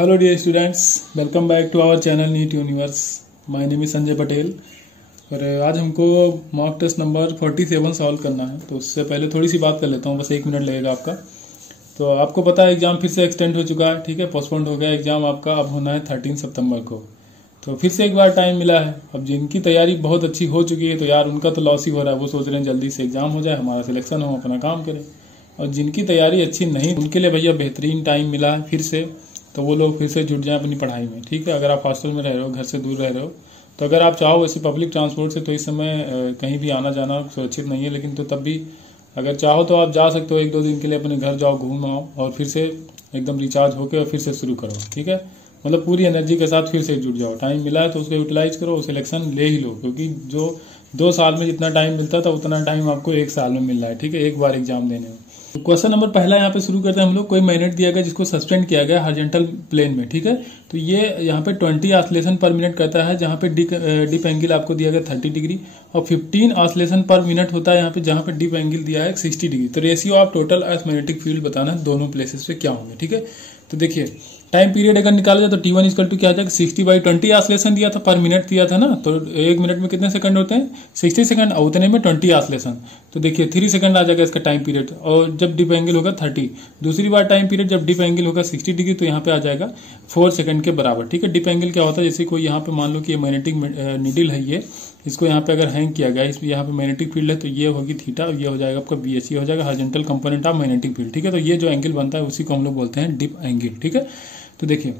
Hello dear students, welcome back to our channel NEET Universe. My name is Sanjay Patel और आज हमको mock test number 47 solve करना है। तो उससे पहले थोड़ी सी बात कर लेता हूँ, बस 1 मिनट लगेगा आपका। तो आपको पता है एग्जाम फिर से एक्सटेंड हो चुका है, ठीक है, पोस्टपोन्ड हो गया एग्जाम आपका। अब होना है 13 सितंबर को। तो फिर से एक बार टाइम मिला है। अब जिनकी तैयारी बहुत अच्छी हो चुकी है तो यार उनका तो लॉस ही हो रहा है, वो सोच रहे हैं जल्दी से एग्जाम हो जाए, हमारा सिलेक्शन हो, अपना काम करें। और जिनकी तैयारी अच्छी नहीं, उनके लिए भैया बेहतरीन टाइम मिला है फिर से। तो वो लोग फिर से जुट जाएं अपनी पढ़ाई में, ठीक है। अगर आप हॉस्टल में रह रहे हो, घर से दूर रह रहे हो, तो अगर आप चाहो वैसे पब्लिक ट्रांसपोर्ट से तो इस समय कहीं भी आना जाना सुरक्षित नहीं है, लेकिन तो तब भी अगर चाहो तो आप जा सकते हो। 1-2 दिन के लिए अपने घर जाओ, घूम आओ और फिर से एकदम रिचार्ज होकर और फिर से शुरू करो, ठीक है। मतलब पूरी एनर्जी के साथ फिर से जुट जाओ। टाइम मिला है तो उसको यूटिलाइज करो, सिलेक्शन ले ही लो, क्योंकि जो 2 साल में जितना टाइम मिलता था उतना टाइम आपको 1 साल में मिल रहा है, ठीक है, एक बार एग्जाम देने में। क्वेश्चन नंबर पहला यहाँ पे शुरू करते हैं हम लोग। कोई मैग्नेट दिया गया जिसको सस्पेंड किया गया हॉरिजॉन्टल प्लेन में, ठीक है। तो ये यहाँ पे 20 ऑसिलेशन पर मिनट करता है, जहाँ पे डिप एंगल आपको दिया गया 30 डिग्री और 15 ऑसिलेशन पर मिनट होता है यहाँ पे, जहाँ पे डिप एंगल दिया है 60 डिग्री। तो ratio of total earth magnetic field बताना है दोनों प्लेसेस पे क्या होंगे, ठीक है। तो देखिए टाइम पीरियड अगर निकाला जाए तो T1 इक्वल टू क्या आ जाएगा, 60/20 ऑसिलेशन दिया था पर मिनट दिया था ना। तो 1 मिनट में कितने सेकंड होते हैं, 60 सेकंड, और उतने में 20 ऑसिलेशन। तो देखिए 3 सेकंड आ जाएगा इसका टाइम पीरियड। और जब डिप एंगल होगा 30, दूसरी बार टाइम पीरियड जब डिप एंगल होगा 60 डिग्री, तो यहाँ पे आ जाएगा 4 सेकंड के बराबर, ठीक है। डिप एंगल क्या होता है, जैसे कोई यहाँ पे मान लो कि ये मैग्नेटिक नीडल है, ये इसको यहाँ पे अगर हैंग किया गया, इसमें यहाँ पे मैग्नेटिक फील्ड है, तो ये होगी थीटा और ये हो जाएगा आपका BH, ये हो जाएगा horizontal component of magnetic field, ठीक है। तो ये जो एंगल बनता है उसी को हम लोग बोलते हैं डिप एंगल, ठीक है। तो देखिए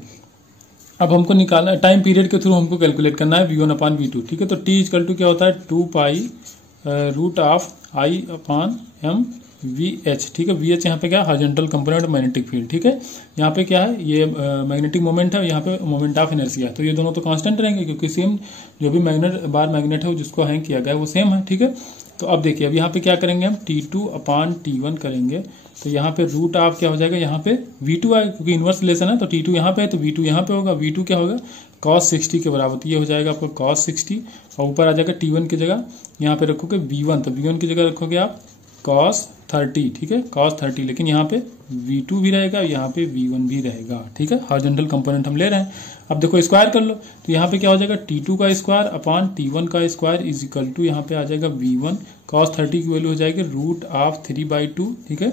अब हमको निकालना है, टाइम पीरियड के थ्रू हमको कैलकुलेट करना है V1/V2, ठीक है। तो T इक्वल टू क्या होता है, 2π√I/m/VH, ठीक है। VH यहाँ पे क्या है, हॉरिजॉन्टल कंपोनेंट मैग्नेटिक फील्ड, ठीक है। यहाँ पे क्या है, ये मैग्नेटिक मोमेंट है, यहाँ पे मोमेंट ऑफ इनर्शिया है। तो ये दोनों तो कांस्टेंट रहेंगे क्योंकि सेम जो भी मैग्नेट है जिसको हैंग किया गया है वो सेम है, ठीक है। तो अब देखिए अब यहाँ पे क्या करेंगे हम, T2/T1 करेंगे। तो यहाँ पे रूट ऑफ क्या हो जाएगा, यहाँ पे V2 आएगा क्योंकि इनवर्स रिलेशन है। तो T2 यहाँ पे है तो V2 यहाँ पे होगा। V2 क्या होगा, cos 60 के बराबर। तो ये हो जाएगा आपका cos 60 और ऊपर आ जाएगा T1 की जगह यहाँ पे रखोगे V1, तो V1 की जगह रखोगे आप cos 30, ठीक है, cos 30। लेकिन यहाँ पे V2 भी रहेगा, यहाँ पे V1 भी रहेगा, ठीक है। हॉरिजॉन्टल कंपोनेंट हम ले रहे हैं। अब देखो स्क्वायर कर लो, तो यहाँ पे क्या हो जाएगा, T2 का स्क्वायर अपॉन T1 का स्क्वायर इज इक्वल टू यहाँ पे आ जाएगा V1 cos 30 की वैल्यू हो जाएगी √3/2, ठीक है,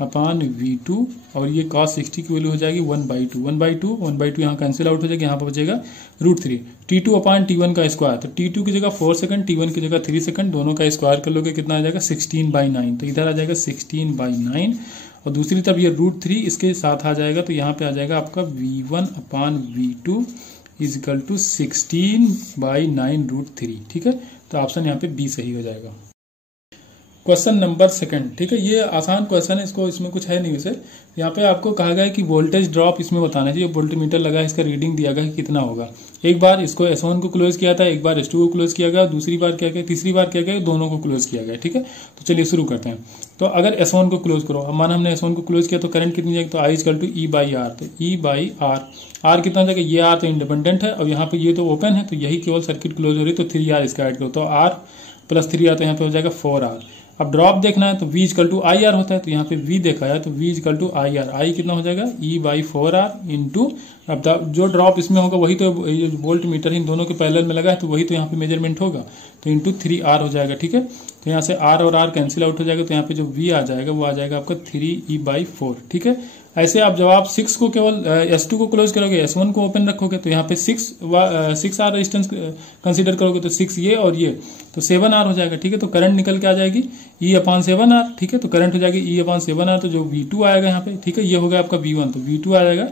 अपॉन V2 और ये cos 60 की वैल्यू हो जाएगी 1/2 यहाँ कैंसिल आउट हो जाएगी, यहाँ पर बचेगा √3। T2/T1 का स्क्वायर, तो T2 की जगह 4 सेकंड, T1 की जगह 3 सेकंड, दोनों का स्क्वायर कर लोगे कितना आ जाएगा 16/9। तो इधर आ जाएगा 16/9 और दूसरी तरफ ये √3 इसके साथ आ जाएगा। तो यहाँ पे आ जाएगा आपका V1/V2 इज इक्वल टू 16/9 √3, ठीक है। तो ऑप्शन यहाँ पे बी सही हो जाएगा। क्वेश्चन नंबर 2, ठीक है। ये आसान क्वेश्चन है, इसमें कुछ है नहीं वैसे। यहाँ पे आपको कहा गया है कि वोल्टेज ड्रॉप इसमें बताना चाहिए। वोल्टमीटर लगा है, इसका रीडिंग दिया गया है कितना होगा। एक बार इसको S1 को क्लोज किया था, एक बार S2 को क्लोज किया गया, दूसरी बार क्या गया, तीसरी बार क्या गया, दोनों को क्लोज किया गया, ठीक है। तो चलिए शुरू करते हैं। तो अगर S1 को क्लोज करो, अब माना हमने S1 को क्लोज किया तो करंट कितनी जाएगी, तो I इक्वल टू E/R। तो E/R, R कितना हो जाएगा, ये R तो इंडिपेंडेंट है और यहाँ पे ये तो ओपन है, तो यही केवल सर्किट क्लोज हो रही है। तो 3R इसका ऐड करो, तो R + 3R, तो यहाँ पे हो जाएगा 4R। अब ड्रॉप देखना है तो V इक्वल टू IR होता है, तो यहाँ पे V देखा है तो V equal to IR, I कितना हो जाएगा E/4R इंटू, अब जो ड्रॉप इसमें होगा वही तो वोल्ट मीटर इन दोनों के पैरेलल में लगा है, तो वही तो यहाँ पे मेजरमेंट होगा, तो इंटू 3R हो जाएगा, ठीक है। तो यहाँ से R और R कैंसिल आउट हो जाएगा, तो यहाँ पे जो V आ जाएगा वो आ जाएगा आपका 3E/4, ठीक है। ऐसे आप जब आप 6 को केवल S2 को क्लोज करोगे, S1 को ओपन रखोगे, तो यहाँ पे 6R रेजिस्टेंस कंसीडर करोगे, तो 6 ये और ये, तो 7R हो जाएगा, ठीक है। तो करंट निकल के आ जाएगी E/7R, ठीक है। तो करंट हो जाएगी E/7R, तो जो V2 आएगा यहाँ पे, ठीक है, ये हो गया आपका V1, तो V2 आ जाएगा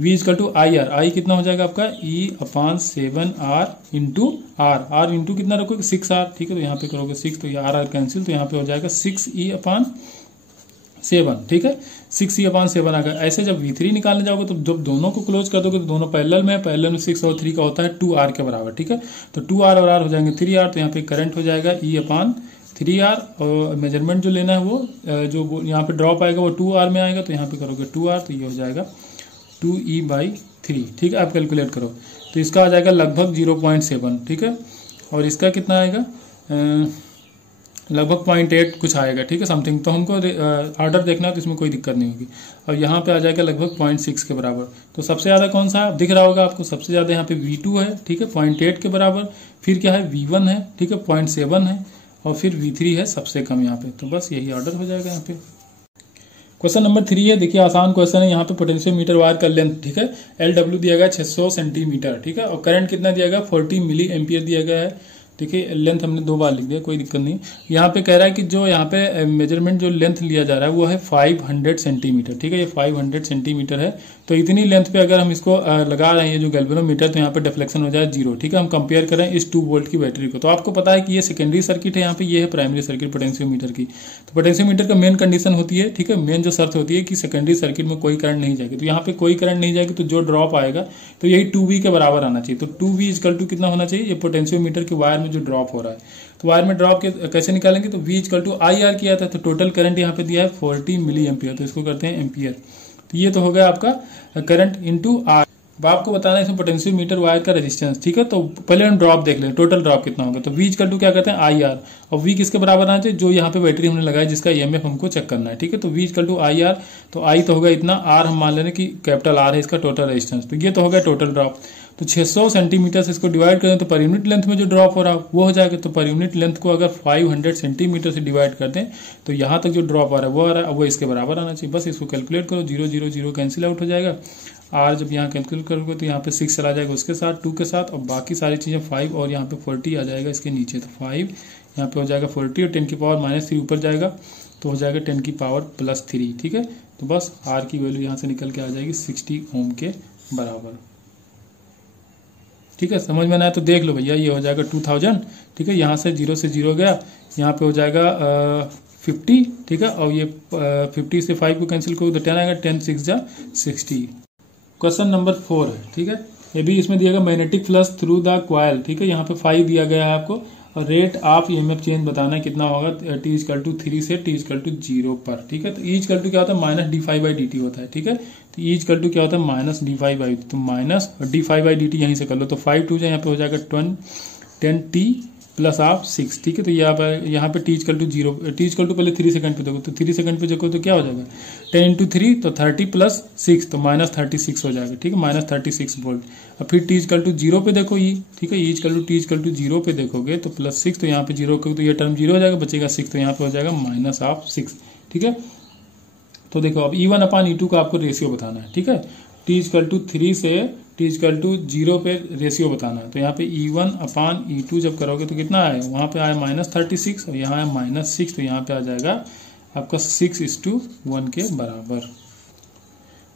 V equal to IR, I कितना हो जाएगा आपका E/7R into R, R into कितना रखोगे 6R, ठीक है। तो यहाँ पे करोगे 6, तो ये R कैंसिल, तो यहाँ पे हो जाएगा 6E/7, ठीक है, 6E/7 आ गया। ऐसे जब V3 निकालने जाओगे तो जब दोनों को क्लोज कर दोगे तो दोनों पैरेलल में 6 और 3 का होता है 2R के बराबर, ठीक है। तो 2R और R हो जाएंगे 3R, तो यहाँ पे करंट हो जाएगा E/3R और मेजरमेंट जो लेना है वो जो यहाँ पे ड्रॉप आएगा वो 2R में आएगा, तो यहाँ पे करोगे 2R, तो ये हो जाएगा 2E/3, ठीक है। आप कैलकुलेट करो तो इसका आ जाएगा लगभग 0.7, ठीक है। और इसका कितना आएगा, लगभग 0.8 कुछ आएगा, ठीक है, समथिंग। तो हमको ऑर्डर देखना है तो इसमें कोई दिक्कत नहीं होगी। और यहाँ पे आ जाएगा लगभग 0.6 के बराबर। तो सबसे ज़्यादा कौन सा दिख रहा होगा आपको? सबसे ज़्यादा यहाँ पे V2 है, ठीक है, 0.8 के बराबर। फिर क्या है? V1 है, ठीक है, 0.7 है, और फिर V3 है सबसे कम यहाँ पे। तो बस यही ऑर्डर हो जाएगा यहाँ पे। क्वेश्चन नंबर 3 है, देखिए आसान क्वेश्चन है। यहाँ पे पोटेंशियोमीटर वायर का लेंथ, ठीक है, LW दिया गया 600 सेंटीमीटर, ठीक है, और करंट कितना दिया गया? 40 मिली एम्पियर दिया गया है। देखिए लेंथ हमने 2 बार लिख दिया, कोई दिक्कत नहीं। यहाँ पे कह रहा है कि जो यहाँ पे मेजरमेंट जो लेंथ लिया जा रहा है वो है 500 सेंटीमीटर, ठीक है, ये 500 सेंटीमीटर है। तो इतनी लेंथ पे अगर हम इसको लगा रहे हैं जो गैल्वेनोमीटर, तो यहाँ पे डिफ्लेक्शन हो जाए 0, ठीक है। हम कंपेयर करें इस 2 वोल्ट की बैटरी को, तो आपको पता है कि ये सेकेंडरी सर्किट है, यहाँ पे ये है प्राइमरी सर्किट पोटेंशियोमीटर की। तो पोटेंशियोमीटर का मेन कंडीशन होती है, ठीक है, मेन जो शर्त होती है कि सेकेंडरी सर्किट में कोई करंट नहीं जाएगी। तो यहाँ पे कोई करंट नहीं जाएगी, तो जो ड्रॉप आएगा तो यही 2V के बराबर आना चाहिए। तो 2V इक्वल टू कितना होना चाहिए? ये पोटेंशियोमीटर के वायर में जो ड्रॉप हो रहा है, तो वायर में ड्रॉप कैसे निकालेंगे? तो V इक्वल टू IR किया था, तो टोटल करंट यहाँ पे दिया है 40 मिली एम्पियर, तो इसको करते हैं एम्पियर। तो ये तो हो गया आपका करंट इंटू R। अब आपको बताना है इसमें पोटेंशियोमीटर वायर का रेजिस्टेंस, ठीक है। तो पहले हम ड्रॉप देख लें, टोटल ड्रॉप कितना होगा। तो V इक्वल टू क्या करते हैं? IR, और V किसके बराबर आना चाहिए? जो यहाँ पे बैटरी हमने लगाई जिसका EMF हमको चेक करना है, ठीक है। तो V इक्वल टू IR, तो I तो होगा इतना, R हम मान लें कि कैपिटल R है इसका टोटल रेजिस्टेंस। तो ये तो हो गया टोटल ड्रॉप। तो 600 सेंटीमीटर से इसको डिवाइड करें तो पर यूनिट लेंथ में जो ड्रॉप हो रहा है वो हो जाएगा। तो पर यूनिट लेंथ को अगर 500 सेंटीमीटर से डिवाइड कर दें तो यहाँ तक जो ड्रॉप आ रहा है वो आ रहा है, वो इसके बराबर आना चाहिए। बस इसको कैलकुलेट करो, 0 0 0 कैंसिल आउट हो जाएगा। R जब यहाँ कैलकुलेट करोगे तो यहाँ पे 6 चला जाएगा उसके साथ, 2 के साथ, और बाकी सारी चीज़ें 5, और यहाँ पे 40 आ जाएगा इसके नीचे। तो 5 यहाँ पे हो जाएगा 40, और 10 की पावर -3 ऊपर जाएगा तो हो जाएगा 10 की पावर +3, ठीक है। तो बस R की वैल्यू यहाँ से निकल के आ जाएगी 60 ओम के बराबर, ठीक है। समझ में ना आया तो देख लो भैया, ये हो जाएगा 2000, ठीक है। यहाँ से 0 से 0 गया, यहाँ पे हो जाएगा 50, ठीक है, और ये 50 से 5 को कैंसिल करो तो 10 आएगा, 10 6 जा 60। क्वेश्चन नंबर 4 है, ठीक है। ये भी इसमें दिया गया magnetic flux through the coil, ठीक है। यहाँ पे 5 दिया गया है आपको, और रेट ऑफ EMF चेंज बताना है कितना होगा T इक्वल टू 3 से T इक्वल टू 0 पर, ठीक है। तो E इक्वल टू क्या होता है? -d∅dt होता है, ठीक है। तो E इक्वल टू क्या होता है? -d∅, तो माइनस d∅dt यहीं से कर लो। तो 5 2 यहाँ पे हो जाएगा 10t प्लस आप 6, ठीक है। तो यहाँ पे T equal to 0, T equal to पहले 3 सेकंड पे देखो, तो 3 सेकंड पे देखो तो क्या हो जाएगा? 10 इंटू 3 तो 30 प्लस 6 तो -36 हो जाएगा, ठीक है, -36 वोल्ट। और फिर T इक्वल टू 0 पे देखो E, ठीक है, E equal to T equal to 0 पे देखोगे तो +6, तो यहाँ पे 0 तो ये टर्म 0 हो जाएगा, बचेगा 6, तो यहाँ पे हो जाएगा -6, ठीक है। तो देखो अब E1 अपान E2 का आपको रेशियो बताना है, ठीक है। T इक्वल टू 3 से T इक्वल टू 0 पे रेशियो बताना है। तो यहाँ पे E1 अपान E2 जब करोगे तो कितना आए? वहाँ पे आए -36, और यहाँ आए -6, तो यहाँ पे आ जाएगा आपका 6:1 के बराबर।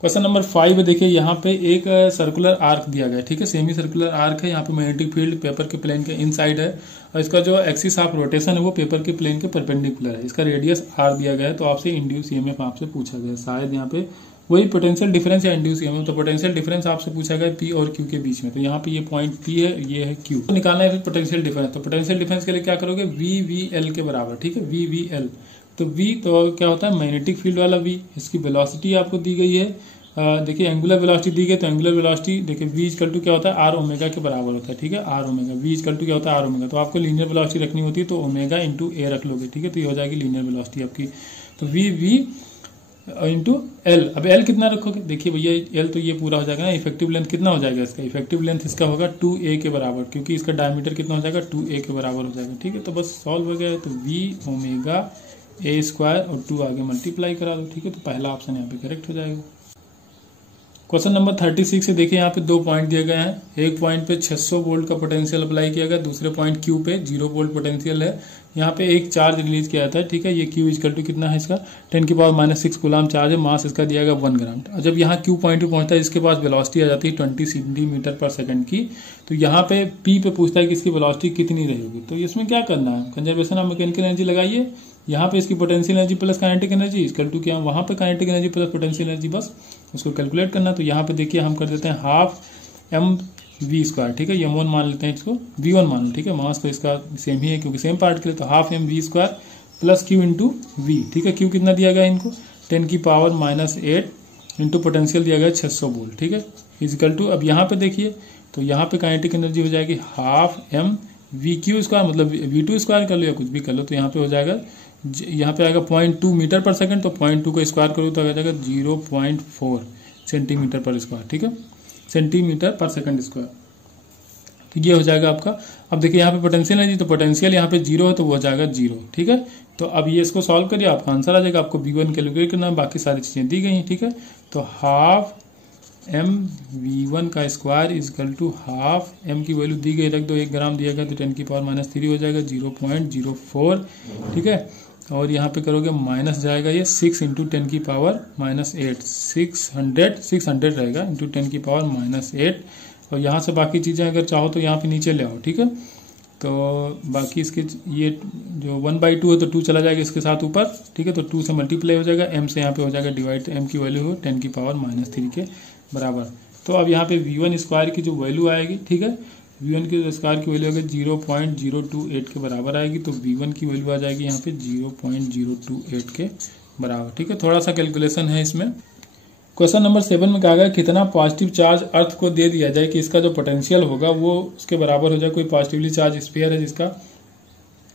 क्वेश्चन नंबर 5 है, देखिए यहाँ पे एक सर्कुलर आर्क दिया गया है, ठीक है, सेमी सर्कुलर आर्क है। यहाँ पे मैग्नेटिक फील्ड पेपर के प्लेन के इनसाइड है, और इसका जो एक्सिस ऑफ रोटेशन है वो पेपर के प्लेन के परपेंडिकुलर है। इसका रेडियस R दिया गया है। तो आपसे इंड्यूस EMF आपसे पूछा गया है, शायद यहाँ पे वही पोटेंशियल डिफरेंस या इंड्यूस EMF। तो पोटेंशियल डिफरेंस आपसे पूछा गया P और Q के बीच में। तो यहाँ पे ये पॉइंट P है, ये है Q। तो निकालना है फिर पोटेंशियल डिफरेंस। तो पोटेंशियल डिफरेंस के लिए क्या करोगे? VVL के बराबर, ठीक है, VVL। तो V तो क्या होता है? मैग्नेटिक फील्ड वाला V। इसकी वेलोसिटी आपको दी गई है, देखिए एंगुलर वेलोसिटी दी गई, तो एंगुलर वेलोसिटी देखिए V इक्वल टू क्या होता है? R ओमेगा के बराबर होता है, ठीक है, R omega. V equal to क्या होता है? R omega. तो आपको लीनियर वेलोसिटी रखनी होती है तो ओमेगा इंटू A रख लोगे, ठीक है, तो ये हो जाएगी लीनियर वेलोसिटी आपकी। तो V इंटू L। अब L कितना रखोगे? देखिए भैया L तो ये पूरा हो जाएगा ना। इफेक्टिव लेंथ कितना हो जाएगा इसका? इफेक्टिव लेंथ इसका होगा 2a के बराबर, क्योंकि इसका डायमीटर कितना हो जाएगा? 2a के बराबर हो जाएगा, ठीक है। तो बस सॉल्व हो गया। तो V ओमेगा A² और 2 आगे मल्टीप्लाई करा दो, ठीक है। तो पहला ऑप्शन यहाँ पे करेक्ट हो जाएगा। क्वेश्चन नंबर 36 से देखिए यहाँ पे 2 पॉइंट दिए गए हैं। एक पॉइंट पे 600 वोल्ट का पोटेंशियल अप्लाई किया गया, दूसरे पॉइंट Q पे 0 वोल्ट पोटेंशियल है। यहाँ पे एक चार्ज रिलीज किया जाता है, ठीक है। ये Q इक्वल टू कितना है इसका? 10 की पावर -6 कूलम चार्ज है। मास इसका दिया गया 1 ग्राम। और जब यहाँ Q पॉइंट पे पहुंचता है इसके पास वेलोसिटी आ जाती है 20 सेंटीमीटर पर सेकंड की। तो यहाँ पे P पे पूछता है कि इसकी वेलोसिटी कितनी रहेगी। तो इसमें क्या करना है? कंजर्वेशन ऑफ मैकेनिकल एनर्जी लगाइए। यहाँ पे इसकी potential energy plus kinetic energy equal to क्या? वहाँ पे kinetic energy plus potential energy, बस उसको कैलकुलेट करना। तो यहाँ पे देखिए हम कर देते हैं ½ mv², ठीक है। ये m1 मान लेते हैं, इसको v1 मान लो, ठीक है। मास तो इसका सेम ही है क्योंकि सेम पार्ट के लिए। तो ½ mv² plus q into v, ठीक है। q कितना दिया गया इनको? 10 की पावर -8 इंटू पोटेंशियल दिया गया 600 वोल्ट, ठीक है, इक्वल टू। अब यहाँ पे देखिए तो यहाँ पे काइनेटिक एनर्जी हो जाएगी ½ वी क्यू स्क्वायर मतलब V2 स्क्वायर कर लो या कुछ भी कर लो, तो यहाँ पे हो जाएगा, यहाँ पे आएगा 0.2 मीटर पर सेकंड, तो 0.2 को स्क्वायर करो तो आ जाएगा 0.4 सेंटीमीटर पर स्क्वायर, ठीक है, सेंटीमीटर पर सेकंड स्क्वायर। तो ये हो जाएगा आपका। अब देखिए यहाँ पे पोटेंशियल है जी, तो पोटेंशियल यहाँ पे 0 है तो वो हो जाएगा 0, ठीक है। तो अब ये इसको सॉल्व करिए, आपका आंसर आ जाएगा। आपको V1 कैलकुलेट करना है, बाकी सारी चीज़ें दी गई हैं, ठीक है। तो हाफ mv1 का square equal to half m की वैल्यू दी गई, रख दो, 1 ग्राम दिया गया तो 10⁻³ हो जाएगा 0.04, ठीक है। और यहाँ पे करोगे माइनस जाएगा ये 6 × 10⁻⁸ 600 रहेगा इंटू 10⁻⁸। और यहाँ से बाकी चीज़ें अगर चाहो तो यहाँ पे नीचे ले आओ, ठीक है। तो बाकी इसके ये जो 1/2 है तो 2 चला जाएगा इसके साथ ऊपर, ठीक है। तो 2 से मल्टीप्लाई हो जाएगा, m से यहाँ पे हो जाएगा डिवाइड, m की वैल्यू हो 10⁻³ के बराबर। तो अब यहाँ पे V1 स्क्वायर की जो वैल्यू आएगी, ठीक है, V1 के स्क्वायर की वैल्यू अगर 0.028 के बराबर आएगी, तो V1 की वैल्यू आ जाएगी यहाँ पे 0.028 के बराबर, ठीक है। थोड़ा सा कैलकुलेशन है इसमें। क्वेश्चन नंबर 7 में कहा गया कितना पॉजिटिव चार्ज अर्थ को दे दिया जाए कि इसका जो पोटेंशियल होगा वो उसके बराबर हो जाए। कोई पॉजिटिवली चार्ज स्फीयर है जिसका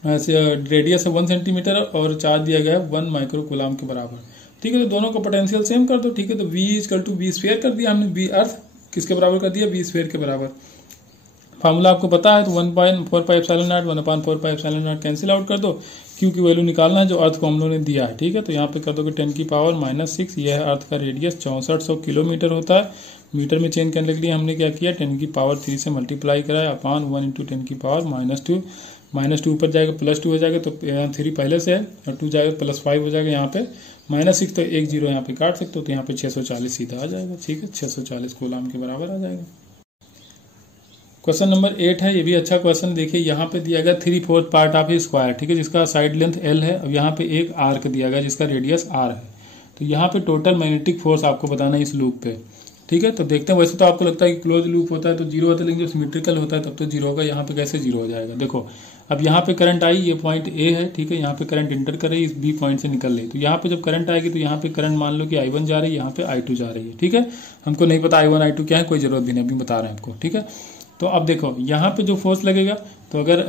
रेडियस है 1 सेंटीमीटर और चार्ज दिया गया है 1 माइक्रो कूलम के बराबर, ठीक है। तो दोनों को पोटेंशियल सेम कर दो, ठीक है। तो V = V स्फीयर कर दिया हमने, V अर्थ किसके बराबर कर दिया, V स्फीयर के बराबर। फार्मूला आपको पता है, तो 1/4πε0 1/4πε0 कैंसिल आउट कर दो। क्यू की वैल्यू निकालना है जो अर्थ को हम लोगों ने दिया है, ठीक है। तो यहाँ पे कर दोगे 10⁻⁻6, यह है अर्थ का रेडियस 6400 किलोमीटर होता है। मीटर में चेंज करने के लिए हमने क्या किया, 10⁻³ से मल्टीप्लाई कराया अपॉन 1 × 10⁻⁻², -2 ऊपर जाएगा +2 हो जाएगा, तो यहाँ 3 पहले से है और 2 जाएगा +5 हो जाएगा, यहाँ पे -6, तो 1 0 यहाँ पे काट सकते हो, तो यहाँ पे 640 सीधा आ जाएगा, ठीक है। 640 कूलम के बराबर आ जाएगा। क्वेश्चन नंबर 8 है, ये भी अच्छा क्वेश्चन। देखिए यहाँ पे दिया गया 3/4 पार्ट ऑफ ए स्क्वायर, ठीक है, जिसका साइड लेंथ L है। अब यहाँ पे एक आर्क दिया गया जिसका रेडियस R है। तो यहाँ पे टोटल मैग्नेटिक फोर्स आपको बताना है इस लूप पे, ठीक है। तो देखते हैं, वैसे तो आपको लगता है कि क्लोज लूप होता है तो 0 होता है, लेकिन जो सिमेट्रिकल होता है तब तो 0 होगा। यहाँ पे कैसे 0 हो जाएगा, देखो अब यहाँ पे करंट आई, ये पॉइंट A है, ठीक है। यहाँ पे करंट इंटर कर रही है, इस B पॉइंट से निकल रही है। तो यहाँ पे जब करंट आएगी तो यहाँ पे करंट मान लो कि I1 जा रही है, यहाँ पे I2 जा रही है, ठीक है। हमको नहीं पता I1 I2 क्या है, कोई जरूरत भी नहीं, अभी बता रहे हैं आपको, ठीक है। तो अब देखो यहाँ पे जो फोर्स लगेगा, तो अगर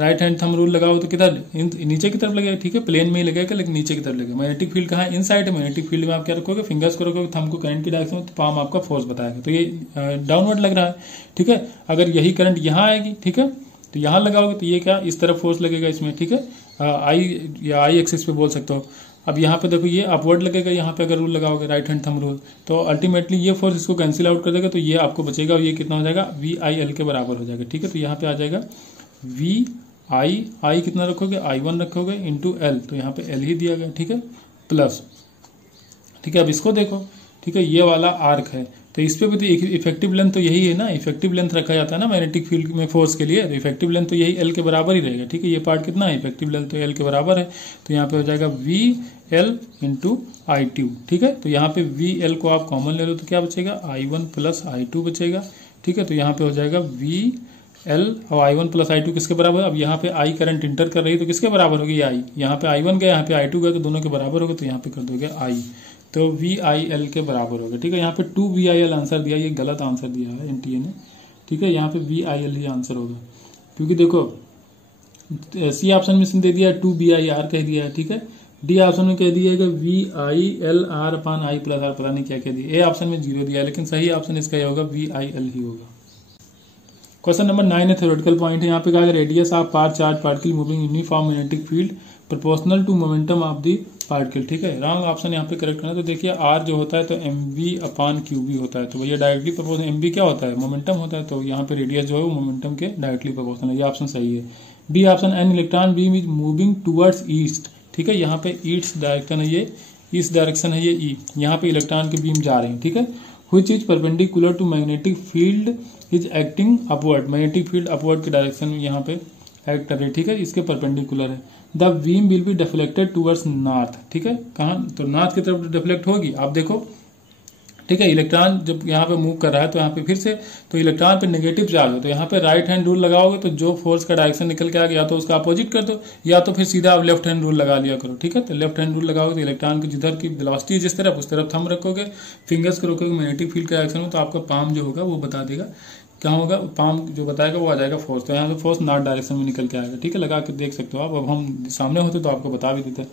राइट हैंड थंब रूल लगाओ तो किधर, नीचे की तरफ लगेगा, ठीक है। प्लेन में ही लगेगा लेकिन नीचे की तरफ लगेगा। मैग्नेटिक फील्ड कहाँ है, इनसाइड है। मैग्नेटिक फील्ड में आप क्या रखोगे, फिंगर्स को रखोगे, थंब को करंट की डायरेक्शन में, तो पाम आपका फोर्स बताएगा। तो ये डाउनवर्ड लग रहा है, ठीक है। अगर यही करंट यहाँ आएगी, ठीक है, तो यहाँ लगाओगे तो ये क्या, इस तरफ फोर्स लगेगा इसमें, ठीक है। आई एक्सिस पे बोल सकते हो। अब यहाँ पे देखो ये अपवर्ड लगेगा, यहाँ पे अगर रूल लगाओगे राइट हैंड थंब रूल, तो अल्टीमेटली ये फोर्स इसको कैंसिल आउट कर देगा, तो ये आपको बचेगा और ये कितना हो जाएगा, VIL के बराबर हो जाएगा, ठीक है। तो यहाँ पे आ जाएगा VI कितना रखोगे, I1 रखोगे इंटू L, तो यहाँ पे L ही दिया गया, ठीक है, प्लस, ठीक है। अब इसको देखो, ठीक है, ये वाला आर्क है, तो इस पे भी तो इफेक्टिव लेंथ तो यही है ना, इफेक्टिव लेंथ रखा जाता है ना मैग्नेटिक फील्ड में फोर्स के लिए, तो इफेक्टिव लेंथ तो यही L के बराबर ही रहेगा, ठीक है। ये पार्ट कितना है, इफेक्टिव लेंथ तो L के बराबर है, तो यहाँ पे हो जाएगा VL इंटू I2, ठीक है। तो यहाँ पे VL को आप कॉमन ले लो तो क्या बचेगा, I1 + I2 बचेगा, ठीक है। तो यहाँ पे हो जाएगा VL और I1 + I2 किसके बराबर। अब यहाँ पे I करंट इंटर कर रही है तो किसके बराबर होगी, I, यहाँ पे I1 गया, यहाँ पे I2 गया, तो दोनों के बराबर होगा, तो यहाँ पे कर दोगे I, तो VIL के बराबर होगा, ठीक है। यहाँ पे 2VIL आंसर दिया, ये गलत आंसर दिया है NTA ने, ठीक है। यहाँ पे VIL ही आंसर होगा, क्योंकि देखो C ऑप्शन में दे दिया है 2BIR कह दिया है, ठीक है। D ऑप्शन में कह दिया है VILR/I + R, पता नहीं क्या कह दिया। A ऑप्शन में 0 दिया है, लेकिन सही ऑप्शन इसका ये होगा, VIL ही होगा। क्वेश्चन नंबर 9 है, थ्योरेटिकल पॉइंट है। यहाँ पे कहा radius of part charge particle moving uniform magnetic field proportional to momentum of the particle, ठीक है। रॉन्ग ऑप्शन यहाँ पे करेक्ट करना है। तो देखिए R जो होता है तो mv/qv होता है, तो भैया डायरेक्टली प्रोपोर्शनल। mv क्या होता है, मोमेंटम होता है, तो यहाँ पे रेडियस जो है वो मोमेंटम के डायरेक्टली प्रोपोर्शनल है, ये ऑप्शन सही है। D option, an electron beam is moving towards east, ठीक है। यहाँ पे ईस्ट डायरेक्शन है, ये ईस्ट डायरेक्शन है, ये ई, यहाँ पे इलेक्ट्रॉन की बीम जा रही है, ठीक है। Which is perpendicular to magnetic field is acting upward, magnetic field upward के डायरेक्शन में यहाँ पे एक्ट कर रही है, ठीक है, इसके परपेंडिकुलर है। The beam will be deflected towards north, ठीक है, कहाँ, तो नॉर्थ की तरफ डिफ्लेक्ट होगी। आप देखो, ठीक है, इलेक्ट्रॉन जब यहाँ पे मूव कर रहा है तो यहाँ पे फिर से तो इलेक्ट्रॉन पे नेगेटिव चार्ज है, तो यहाँ पे राइट हैंड रूल लगाओगे तो जो फोर्स का डायरेक्शन निकल के आ गया, या तो उसका अपोजिट कर दो, या तो फिर सीधा आप लेफ्ट हैंड रूल लगा लिया करो, ठीक है। तो लेफ्ट हैंड रूल लगाओगे तो इलेक्ट्रॉन की जिधर की वेलोसिटी जिस तरफ, उस तरफ थंब रखोगे, फिंगर्स को रखोगे मैग्नेटिक फील्ड के डायरेक्शन में, तो आपका पाम जो होगा वो बता देगा क्या होगा, पाम जो बताएगा वो आ जाएगा फोर्स। तो यहाँ पे फोर्स नॉर्थ डायरेक्शन में निकल के आएगा, ठीक है, लगा के देख सकते हो आप। अब हम सामने होते तो आपको बता भी देते।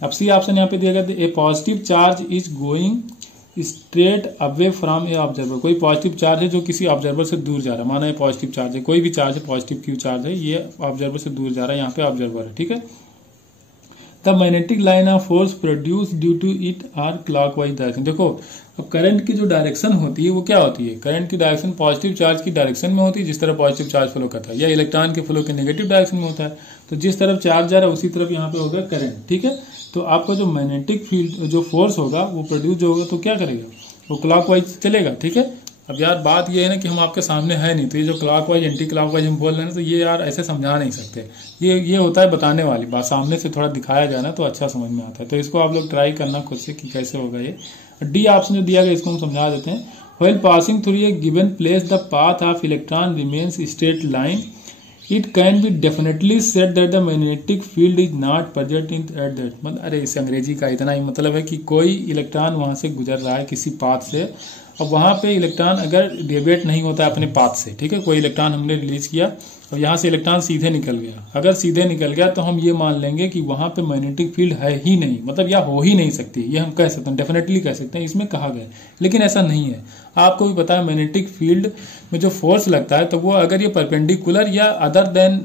अब सी ऑप्शन यहाँ पे दिया गया, a positive charge is going straight away from a observer. कोई पॉजिटिव चार्ज है जो किसी ऑब्जर्वर से दूर जा रहा है, माना ये पॉजिटिव चार्ज है, कोई भी चार्ज है पॉजिटिव क्यू चार्ज है, ये ऑब्जर्वर से दूर जा रहा है, यहाँ पे ऑब्जर्वर है, ठीक है। The magnetic line of force produce due to it are clockwise direction. देखो अब करंट की जो डायरेक्शन होती है वो क्या होती है, करंट की डायरेक्शन पॉजिटिव चार्ज की डायरेक्शन में होती है, जिस तरह पॉजिटिव चार्ज फ्लो करता है, या इलेक्ट्रॉन के फ्लो के नेगेटिव डायरेक्शन में होता है। तो जिस तरफ चार्ज जा रहा है उसी तरफ यहाँ पे होगा करंट, ठीक है। तो आपका जो मैग्नेटिक फील्ड जो फोर्स होगा वो प्रोड्यूस जो होगा तो क्या करेगा, वो क्लॉकवाइज चलेगा, ठीक है। अब यार बात ये है ना कि हम आपके सामने है नहीं, तो ये जो क्लॉकवाइज एंटी क्लॉकवाइज हम बोल रहे हैं तो ये यार ऐसे समझा नहीं सकते। ये होता है बताने वाली बात, सामने से थोड़ा दिखाया जाए ना तो अच्छा समझ में आता है। तो इसको आप लोग ट्राई करना खुद से कि कैसे होगा ये। डी ऑप्शन जो दिया गया इसको हम समझा देते हैं। While passing through a given place the path of electron remains straight line, it can be definitely set that the magnetic field is not present in at that. मतलब अरे इस अंग्रेजी का इतना ही मतलब है कि कोई इलेक्ट्रॉन वहां से गुजर रहा है किसी पाथ से, अब वहां पे इलेक्ट्रॉन अगर डेविएट नहीं होता है अपने पाथ से, ठीक है, कोई इलेक्ट्रॉन हमने रिलीज किया और यहाँ से इलेक्ट्रॉन सीधे निकल गया, अगर सीधे निकल गया तो हम ये मान लेंगे कि वहां पे मैग्नेटिक फील्ड है ही नहीं, मतलब या हो ही नहीं सकती, ये हम कह सकते हैं, डेफिनेटली कह सकते हैं, इसमें कहा गया। लेकिन ऐसा नहीं है, आपको भी पता है मैग्नेटिक फील्ड में जो फोर्स लगता है तो वो अगर ये परपेंडिकुलर या अदर देन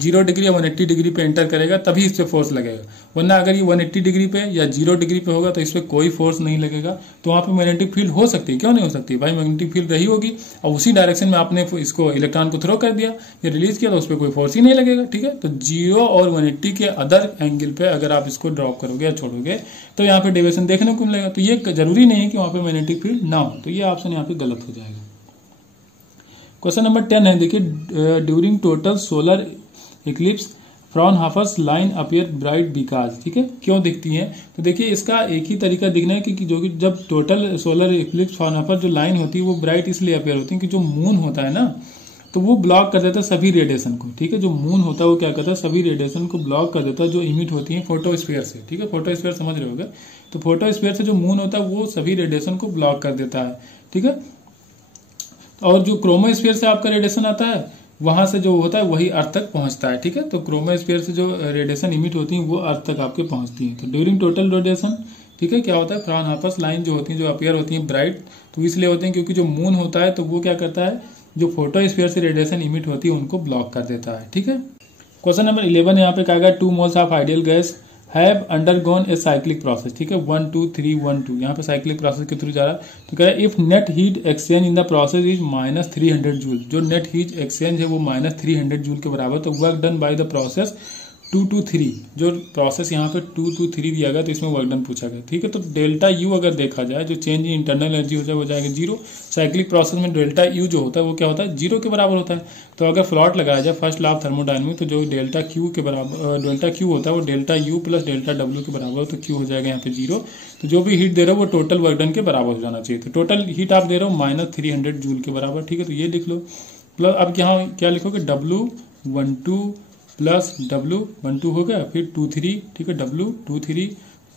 0 डिग्री या 180 डिग्री पे एंटर करेगा तभी इस पे फोर्स लगेगा, वरना अगर ये 180 डिग्री पे या 0 डिग्री पे होगा तो इस पे कोई फोर्स नहीं लगेगा। तो वहां पे मैग्नेटिक फील्ड हो सकती है, क्यों नहीं हो सकती भाई, मैग्नेटिक फील्ड रही होगी और उसी डायरेक्शन में आपने इसको इलेक्ट्रॉन को थ्रो कर दिया या रिलीज किया तो उस पर कोई फोर्स ही नहीं लगेगा, ठीक है। तो 0 और 180 के अदर एंगल पे अगर आप इसको ड्रॉप करोगे या छोड़ोगे तो यहाँ पे डेविएशन देखने को मिलेगा। तो ये जरूरी नहीं है कि वहां पे मैग्नेटिक फील्ड ना हो, तो ये ऑप्शन यहाँ पे गलत हो जाएगा। क्वेश्चन नंबर 10 है, देखिए during total solar eclipse Fraunhofer's line appear bright because, ठीक है, क्यों दिखती है। तो देखिए इसका एक ही तरीका दिखना है कि जो कि जब टोटल सोलर इक्लिप्स फ्रॉनहोफर जो लाइन होती है वो ब्राइट इसलिए अपीयर होती है कि जो मून होता है ना तो वो ब्लॉक कर देता है सभी रेडिएशन को, ठीक है। जो मून होता है वो क्या करता है, सभी रेडिएशन को ब्लॉक कर देता है जो इमिट होती है फोटोस्फीयर से, ठीक है, फोटोस्फीयर समझ रहे होगे। तो फोटोस्फीयर से जो मून होता है वो सभी रेडिएशन को ब्लॉक कर देता है, ठीक है। और जो क्रोमोस्फीयर से आपका रेडिएशन आता है वहां से जो होता है वही अर्थ तक पहुंचता है, ठीक है। तो क्रोमोस्फीयर से जो रेडिएशन इमिट होती है वो अर्थ तक आपके पहुंचती है। तो ड्यूरिंग टोटल रेडिएशन, ठीक है, क्या होता है, फ्रॉनहोफर्स लाइन जो होती है जो अपीयर होती है ब्राइट, तो इसलिए होते हैं क्योंकि जो मून होता है तो वो क्या करता है, जो फोटोस्फीयर से रेडिएशन इमिट होती है उनको ब्लॉक कर देता है, ठीक है। क्वेश्चन नंबर 11 यहाँ पे कहा गया 2 moles of ideal guys have undergone a cyclic process, ठीक है, 1 2 3 1 2 यहाँ पे साइक्लिक प्रोसेस के थ्रू जा रहा है। तो कह रहा है if net heat exchange in the process is -300 joule, जो नेट हीट एक्सचेंज है वो -300 जूल के बराबर। तो work done by the process 2 to 3, जो प्रोसेस यहाँ पे 2 to 3 दिया गया तो इसमें वर्क डन पूछा गया, ठीक है। तो डेल्टा यू अगर देखा जाए जो चेंज इन इंटरनल एनर्जी हो जाएगा 0। साइक्लिक प्रोसेस में डेल्टा यू जो होता है वो क्या होता है, 0 के बराबर होता है। तो अगर फ्लॉट लगाया जाए फर्स्ट लॉ ऑफ थर्मोडायनेमिक्स, तो जो डेल्टा क्यू के बराबर डेल्टा क्यू होता है वो delta U plus delta W के बराबर, तो क्यू हो जाएगा यहाँ पे 0। तो जो भी हीट दे रहे हो वो टोटल वर्क डन के बराबर हो जाना चाहिए। तो टोटल हीट आप दे रहे हो -300 जूल के बराबर, ठीक है। तो ये लिख लो, प्लस अब यहाँ क्या लिखोगे, W12 प्लस W12 हो गया, फिर 23, ठीक है, W23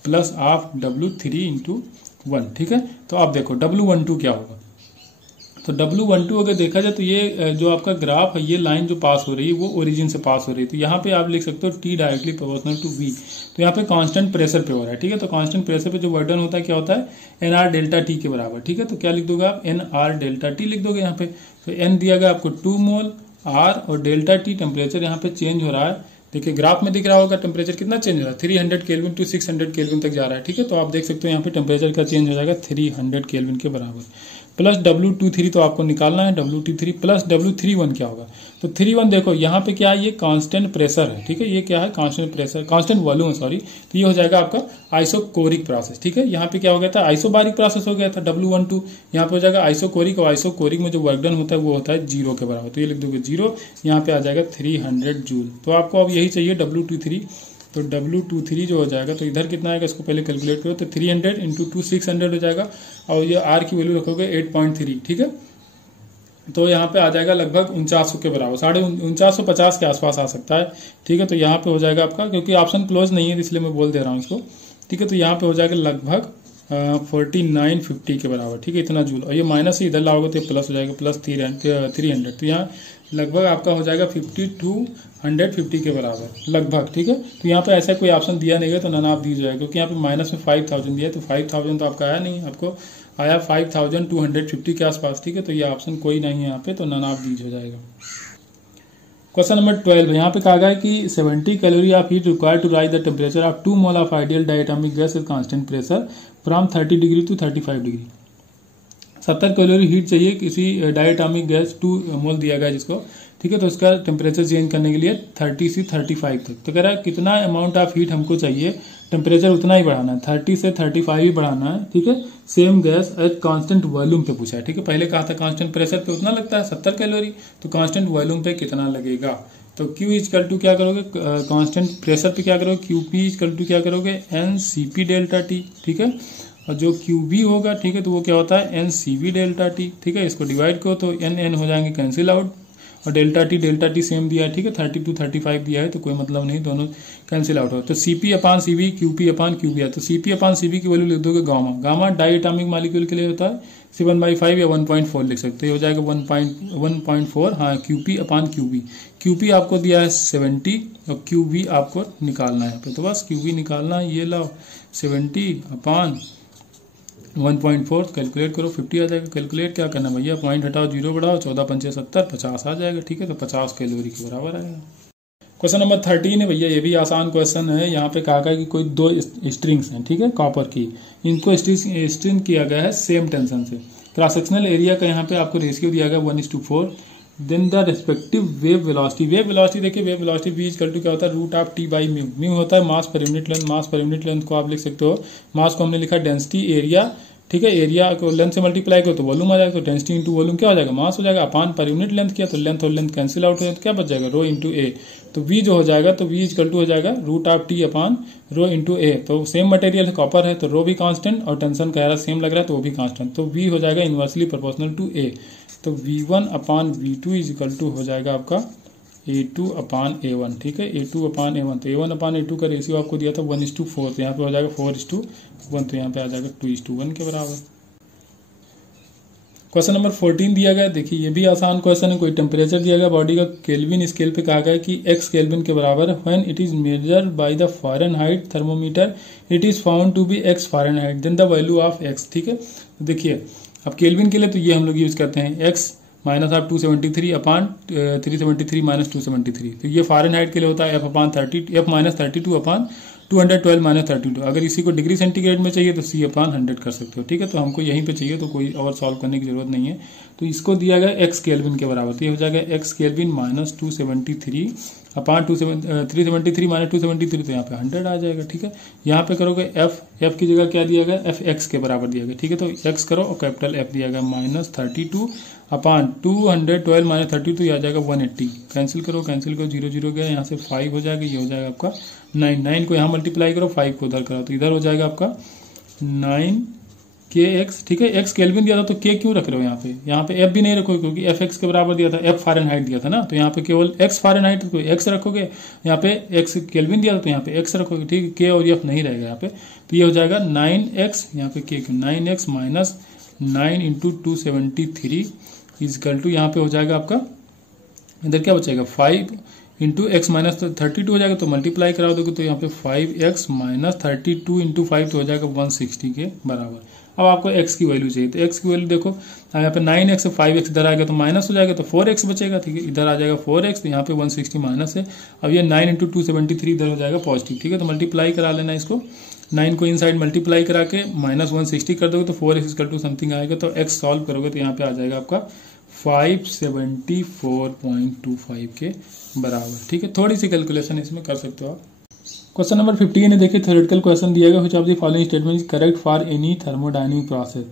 plus of W3 into 1, ठीक है। तो आप देखो W12 क्या होगा, तो W12 अगर देखा जाए तो ये जो आपका ग्राफ है, ये लाइन जो पास हो रही है वो ओरिजिन से पास हो रही है। तो यहाँ पे आप लिख सकते हो T directly proportional to V। तो यहाँ पे कांस्टेंट प्रेशर पे हो रहा है, ठीक है। तो कांस्टेंट प्रेशर पे जो वर्क डन होता है क्या होता है, NR डेल्टा T के बराबर, ठीक है। तो क्या लिख दोगे आप, NR डेल्टा T लिख दोगे यहाँ पे। तो N दिया गया आपको 2 मोल, R और डेल्टा T टेम्परेचर यहाँ पे चेंज हो रहा है। देखिए ग्राफ में दिख रहा होगा टेम्परेचर कितना चेंज हो रहा है, 300 केल्विन टू 600 केल्विन तक जा रहा है, ठीक है। तो आप देख सकते हो यहाँ पे टेम्परेचर का चेंज हो जाएगा 300 केल्विन के बराबर, प्लस W23 तो आपको निकालना है, W23 प्लस W31 क्या होगा, तो 31 देखो यहाँ पे क्या है, ये कांस्टेंट प्रेशर है, ठीक है। ये क्या है, कांस्टेंट प्रेशर, कांस्टेंट वॉल्यूम है, सॉरी। तो ये हो जाएगा आपका आइसोकोरिक प्रोसेस, ठीक है। यहाँ पे क्या हो गया था, आइसोबारिक प्रोसेस हो गया था W12, यहाँ पे हो जाएगा आइसोकोरिक, और आइसोकोरिक में जो वर्क डन होता है वो होता है 0 के बराबर। तो ये लिख दोगे 0, यहाँ पे आ जाएगा 300 जूल। तो आपको अब यही चाहिए W23, तो W23 जो हो जाएगा, तो इधर कितना आएगा इसको पहले कैलकुलेट करो, तो 300 इंटू 2 600 हो जाएगा, और ये R की वैल्यू रखोगे 8.3, ठीक है। तो यहाँ पे आ जाएगा लगभग 4900 के बराबर, 4950 के आसपास आ सकता है, ठीक है। तो यहाँ पे हो जाएगा आपका, क्योंकि ऑप्शन क्लोज नहीं है इसलिए मैं बोल दे रहा हूँ इसको, ठीक है। तो यहाँ पे हो जाएगा लगभग 4950 के बराबर, ठीक है, इतना जूल। और ये माइनस से इधर लाओगे तो प्लस हो जाएगा, प्लस 300। तो यहाँ लगभग आपका हो जाएगा 5250 के बराबर लगभग, ठीक है। तो यहाँ पे ऐसा कोई ऑप्शन दिया नहीं है तो नन ऑफ दीज जाएगा, क्योंकि यहाँ पे माइनस में 5000 दिया है, तो 5000 तो आपका आया नहीं, आपको आया 5250 के आसपास, ठीक है। तो ये ऑप्शन कोई नहीं है यहाँ पे, तो नन ऑफ दीज हो जाएगा। क्वेश्चन नंबर 12 यहाँ पे कहा गया है कि 70 calorie of heat required to raise the temperature of 2 mole of ideal diatomic gas at constant pressure from 30 degree to 35 degree. 70 calorie heat चाहिए किसी डायटोमिक गैस 2 मोल दिया गया जिसको, ठीक है। तो इसका टेम्परेचर चेंज करने के लिए 30 से 35 तक, तो कह रहा है कितना अमाउंट ऑफ हीट हमको चाहिए, टेम्परेचर उतना ही बढ़ाना है, 30 से 35 ही बढ़ाना है, ठीक है। Same gas at constant volume पे पूछा है, ठीक है। पहले कहा था कांस्टेंट प्रेशर पे उतना लगता है 70 कैलोरी, तो कांस्टेंट वॉल्यूम पे कितना लगेगा। तो Q इजकल टू क्या करोगे, कांस्टेंट प्रेशर पे क्या करोगे, QP इजकल टू क्या करोगे, NCP डेल्टा T, ठीक है। और जो QB होगा, ठीक है, तो वो क्या होता है NCV डेल्टा T, ठीक है। इसको डिवाइड करो तो NN हो जाएंगे कैंसिल आउट, और डेल्टा टी सेम दिया है, ठीक है, 30 to 35 दिया है, तो कोई मतलब नहीं, दोनों कैंसिल आउट हो। तो CP अपान CV, QP अपान QB है, तो CP अपान CV की वैल्यू लिख दोगे gamma. Gamma diatomic molecule के लिए होता है 7/5 या 1.4 लिख सकते हो, हो जाएगा 1.4। हाँ, QP अपान QB, QP आपको दिया है 70 और QB आपको निकालना है, तो बस QB निकालना है, ये लाओ 70 अपान 1.4 कैलकुलेट करो, 50 आ जाएगा। कैलकुलेट क्या करना भैया, पॉइंट हटाओ, 0 बढ़ाओ, 14 पंचे 70, 50 आ जाएगा, ठीक है। तो 50 कैलोरी के बराबर आएगा। क्वेश्चन नंबर 13 है भैया, ये भी आसान क्वेश्चन है। यहाँ पे कहा गया कि कोई 2 स्ट्रिंग्स हैं, ठीक है, कॉपर की, इनको स्ट्रिंग किया गया है सेम टेंशन से। क्रॉस सेक्शनल एरिया का यहाँ पे आपको रेशियो दिया गया 1:4। Then the respective wave velocity देखिए, wave velocity v equal to क्या होता है, root of t by mu. Mu होता है मास पर यूनिट लेंथ, मास पर यूनिट लेंथ को आप लिख सकते हो, मास को हमने लिखा डेंसिटी एरिया, ठीक है। एरिया को लेंथ से मल्टीप्लाई करो तो वॉल्यूम आ जाएगा, तो डेंसिटी इंटू वॉल्यूम क्या हो जाएगा, मास हो जाएगा। अपान पर यूनिट लेंथ किया तो लेंथ और लेंथ कैंसिल आउट हो जाए, तो क्या बच जाएगा, रो इंटू ए। तो v जो हो जाएगा, तो v इक्वल टू हो जाएगा root of t upon rho into A. तो सेम मटेरियल है, कॉपर है, तो रो भी कांस्टेंट और टेंशन कह रहा है सेम लग रहा है, तो वो भी कांस्टेंट, तो v हो जाएगा इनवर्सली प्रोपोर्शनल टू ए। तो V1 upon V2 is equal to हो जाएगा आपका A2 अपान A1, ठीक है, A2 अपान A1। तो A1 अपान A2 का रेशियो आपको दिया था 1:4, तो यहाँ पे हो जाएगा 4:1, तो यहाँ पे आ जाएगा 2:1 के बराबर। क्वेश्चन नंबर 14 दिया गया, देखिए ये भी आसान क्वेश्चन है। कोई टेम्परेचर दिया गया बॉडी का केल्विन स्केल पे, कहा गया कि x केल्विन के बराबर है। When it is measured by the Fahrenheit thermometer it is found to be x Fahrenheit, then the value of x, ठीक है। तो देखिए अब केल्विन के लिए तो ये हम लोग यूज करते हैं x minus of 273 upon 373 minus 273। तो ये फ़ारेनहाइट के लिए होता है f अपान 30, f माइनस 32 अपान 212 माइनस 32। अगर इसी को डिग्री सेंटीग्रेड में चाहिए तो c अपान 100 कर सकते हो, ठीक है। तो हमको यहीं पे चाहिए, तो कोई और सॉल्व करने की जरूरत नहीं है। तो इसको दिया गया x केल्विन के बराबर, तो ये हो जाएगा x केल्विन माइनस 273 अपान 373 माइनस 273, तो यहाँ पे 100 आ जाएगा, ठीक है। यहाँ पे करोगे f की जगह क्या दिया गया, f(x) के बराबर दिया गया, ठीक है। तो x करो और कैपिटल F दिया गया माइनस 32 अपान 212 माइनस 32, तो ये आ जाएगा 180। कैंसिल करो 0 0 गया, यहाँ से 5 हो जाएगा, ये हो जाएगा आपका 9 को यहाँ मल्टीप्लाई करो, 5 को उधर करो, तो इधर हो जाएगा आपका 9kx, ठीक है। x केल्विन दिया था तो k क्यों रख रहे हो यहाँ पे f भी नहीं रखोगे, क्योंकि fx के बराबर दिया था, f फ़ारेनहाइट दिया था ना, तो यहाँ पे केवल x फ़ारेनहाइट, तो x रखोगे। यहाँ पे x केल्विन दिया था तो यहाँ पे x रखोगे, ठीक है, k और f नहीं रहेगा यहाँ पे। तो ये हो जाएगा 9x, यहाँ पे k 9x minus 9 into 273 equal to, यहाँ पे हो जाएगा आपका, इधर क्या बचेगा 5 इंटू एक्स माइनस 32 हो जाएगा, तो मल्टीप्लाई करा दोगे तो यहाँ पे 5x माइनस 32 इंटू 5, तो हो जाएगा 160 के बराबर। अब आपको x की वैल्यू चाहिए, तो x की वैल्यू देखो यहाँ पे 9x 5x इधर आएगा तो माइनस हो जाएगा, तो 4x बचेगा, ठीक है। इधर आ जाएगा 4x, तो यहाँ पे 160 माइनस है। अब ये 9 इंटू 273 इधर हो जाएगा पॉजिटिव, ठीक है। तो मल्टीप्लाई करा लेना इसको, 9 को इनसाइड मल्टीप्लाई करा के माइनस 160 कर दोगे तो 4x इक्वल टू समथिंग आएगा। तो x सॉल्व करोगे तो यहाँ पे आ जाएगा आपका 574.25 के बराबर, ठीक है। थोड़ी सी कैलकुलेशन इसमें कर सकते हो आप। क्वेश्चन नंबर 15 है, देखिए थ्योरेटिकल क्वेश्चन दिया गया, which of the following statement is correct for any thermodynamic process.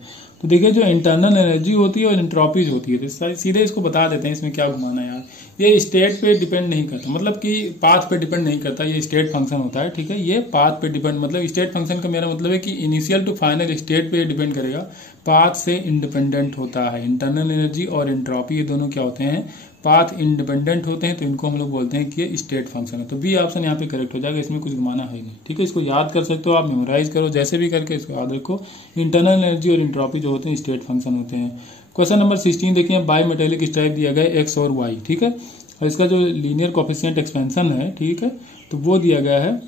तो देखिए जो इंटरनल एनर्जी होती है और एंट्रोपीज होती है, तो सीधे इसको बता देते हैं, इसमें क्या घुमाना है यार। ये स्टेट पे डिपेंड नहीं करता, मतलब कि पाथ पे डिपेंड नहीं करता, ये स्टेट फंक्शन होता है, ठीक है। ये पाथ पे डिपेंड, मतलब स्टेट फंक्शन का मेरा मतलब है कि इनिशियल टू फाइनल स्टेट पे डिपेंड करेगा, पाथ से इंडिपेंडेंट होता है। इंटरनल एनर्जी और एंट्रोपी ये दोनों क्या होते हैं, पाथ इंडिपेंडेंट होते हैं, तो इनको हम लोग बोलते हैं कि ये स्टेट फंक्शन है। तो बी ऑप्शन यहाँ पे करेक्ट हो जाएगा, इसमें कुछ घुमाना है नहीं, ठीक है। इसको याद कर सकते हो आप, मेमोराइज करो, जैसे भी करके इसको याद रखो। इंटरनल एनर्जी और एंट्रोपी जो होते हैं स्टेट फंक्शन होते हैं। क्वेश्चन नंबर 16 देखिए, बाई मेटेलिक स्ट्राइप दिया गया एक्स और वाई, ठीक है, और इसका जो लीनियर कोफिशिएंट एक्सपेंशन है, ठीक है, तो वो दिया गया है,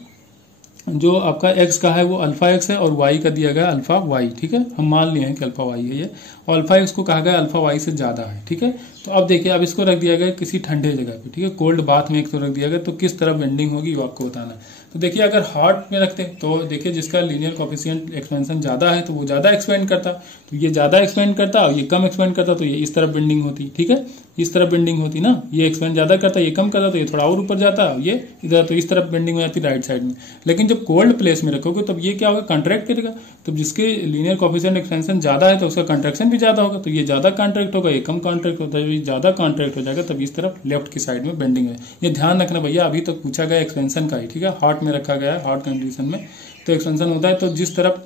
जो आपका x का है वो अल्फा x है और y का दिया गया अल्फा y, ठीक है। हम मान लिए हैं कि अल्फा y है ये, और अल्फा x को कहा गया अल्फा y से ज्यादा है, ठीक है। तो अब देखिए, अब इसको रख दिया गया किसी ठंडे जगह पे, ठीक है, कोल्ड बाथ में एक तो रख दिया गया, तो किस तरह बेंडिंग होगी वो आपको बताना है। तो देखिए, अगर हॉट में रखते तो देखिए जिसका लीनियर कोफिशिएंट एक्सपेंशन ज्यादा है तो वो ज्यादा एक्सपेंड करता, तो ये ज्यादा एक्सपेंड करता और ये कम एक्सपेंड करता, तो ये इस तरफ बेंडिंग होती, ठीक है, इस तरफ बेंडिंग होती ना, ये एक्सपेंड ज्यादा करता, ये कम करता, तो ये थोड़ा और ऊपर जाता, ये इधर, तो इस तरफ बेंडिंग हो जाती राइट साइड में। लेकिन जब कोल्ड प्लेस में रखोगे तब ये क्या होगा, कॉन्ट्रैक्ट करेगा। तो जिसके लीनियर कोफिशिएंट एक्सपेंशन ज्यादा है तो उसका कॉन्ट्रैक्शन भी ज्यादा होगा, तो ये ज्यादा कॉन्ट्रैक्ट होगा, ये कम कॉन्ट्रैक्ट होता है, ये ज्यादा कॉन्ट्रैक्ट हो जाएगा, तब इस तरफ लेफ्ट की साइड में बेंडिंग है। ये ध्यान रखना भैया, अभी तक पूछा गया एक्सपेंशन का ही, ठीक है, हॉट में रखा गया है, हॉट कंडीशन में तो एक्सपेंशन होता है, तो जिस तरफ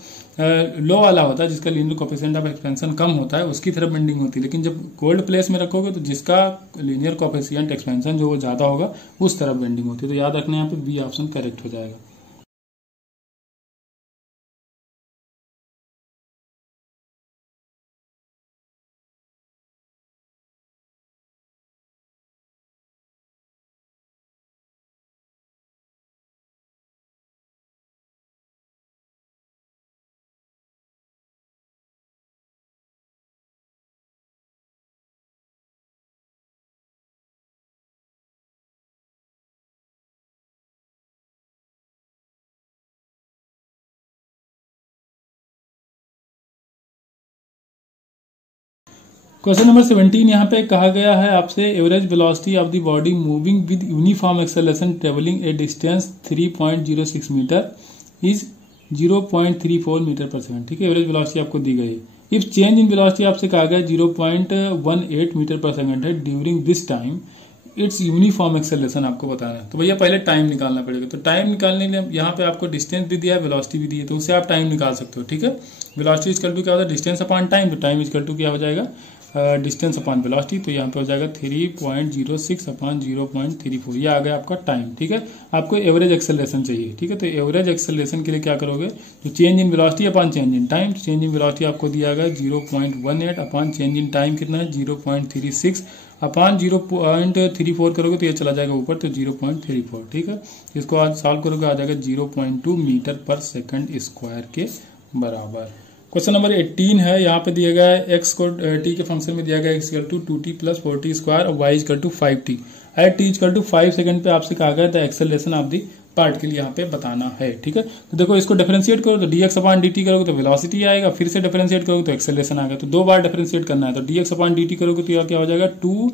लो वाला होता है, जिसका लीनियर कोफिशिएंट ऑफ एक्सपेंशन कम होता है, उसकी तरफ बेंडिंग होती है। लेकिन जब कोल्ड प्लेस में रखोगे तो जिसका लीनियर कोफिशिएंट एक्सपेंशन जो वो ज्यादा होगा उस तरफ बेंडिंग होती है। तो याद रखना, यहाँ पे बी ऑप्शन करेक्ट हो जाएगा। क्वेश्चन नंबर 17 यहाँ पे कहा गया है आपसे, average velocity of the body moving with uniform acceleration travelling a distance 3.06 metre is 0.34 metre per second, ठीक है। एवरेज वेलोसिटी आपको दी गई। इफ चेंज इन वेलोसिटी आपसे कहा गया 0.18 मीटर पर सेकंड है during this time, it's uniform acceleration आपको बताना है। तो भैया पहले टाइम निकालना पड़ेगा। तो टाइम निकालने के लिए यहाँ पे आपको डिस्टेंस भी दिया है, वेलोसिटी भी दी है, तो उससे आप टाइम निकाल सकते हो, ठीक है। वेलोसिटी इक्वल टू क्या होता है, डिस्टेंस अपॉन टाइम, तो टाइम इक्वल टू क्या हो जाएगा, डिस्टेंस अपॉन वेलोसिटी, तो यहाँ पे हो जाएगा 3.06 अपॉन 0.34, ये आ गया आपका टाइम, ठीक है। आपको एवरेज एक्सेलरेशन चाहिए, ठीक है। तो एवरेज एक्सेलरेशन के लिए क्या करोगे, तो change in velocity upon change in time, change in velocity आपको दिया गया 0.18 अपॉन चेंज इन टाइम कितना है 0.36 अपॉन 0.34 करोगे तो ये चला जाएगा ऊपर, तो 0.34, ठीक है। इसको आज सॉल्व करोगे आ जाएगा 0.2 मीटर पर सेकंड स्क्वायर के बराबर। क्वेश्चन नंबर 18 है, यहाँ पे दिया गया है एक्स को टी के फंक्शन में दिया गया X equal to 2t plus 4t square और Y equal to 5t at T equal to 5 second पे आपसे कहा गया था एक्सेलरेशन ऑफ दी पार्ट के लिए यहाँ पे बताना है, ठीक है। तो देखो इसको डिफरेंशिएट करो तो dx अपॉन dt करोगे तो वेलोसिटी आएगा, फिर से डिफरेंशिएट करोगे तो एक्सेलरेशन आएगा, तो 2 बार डिफरेंशिएट करना है। तो dx अपॉन dt करोगे तो यह क्या हो जाएगा 2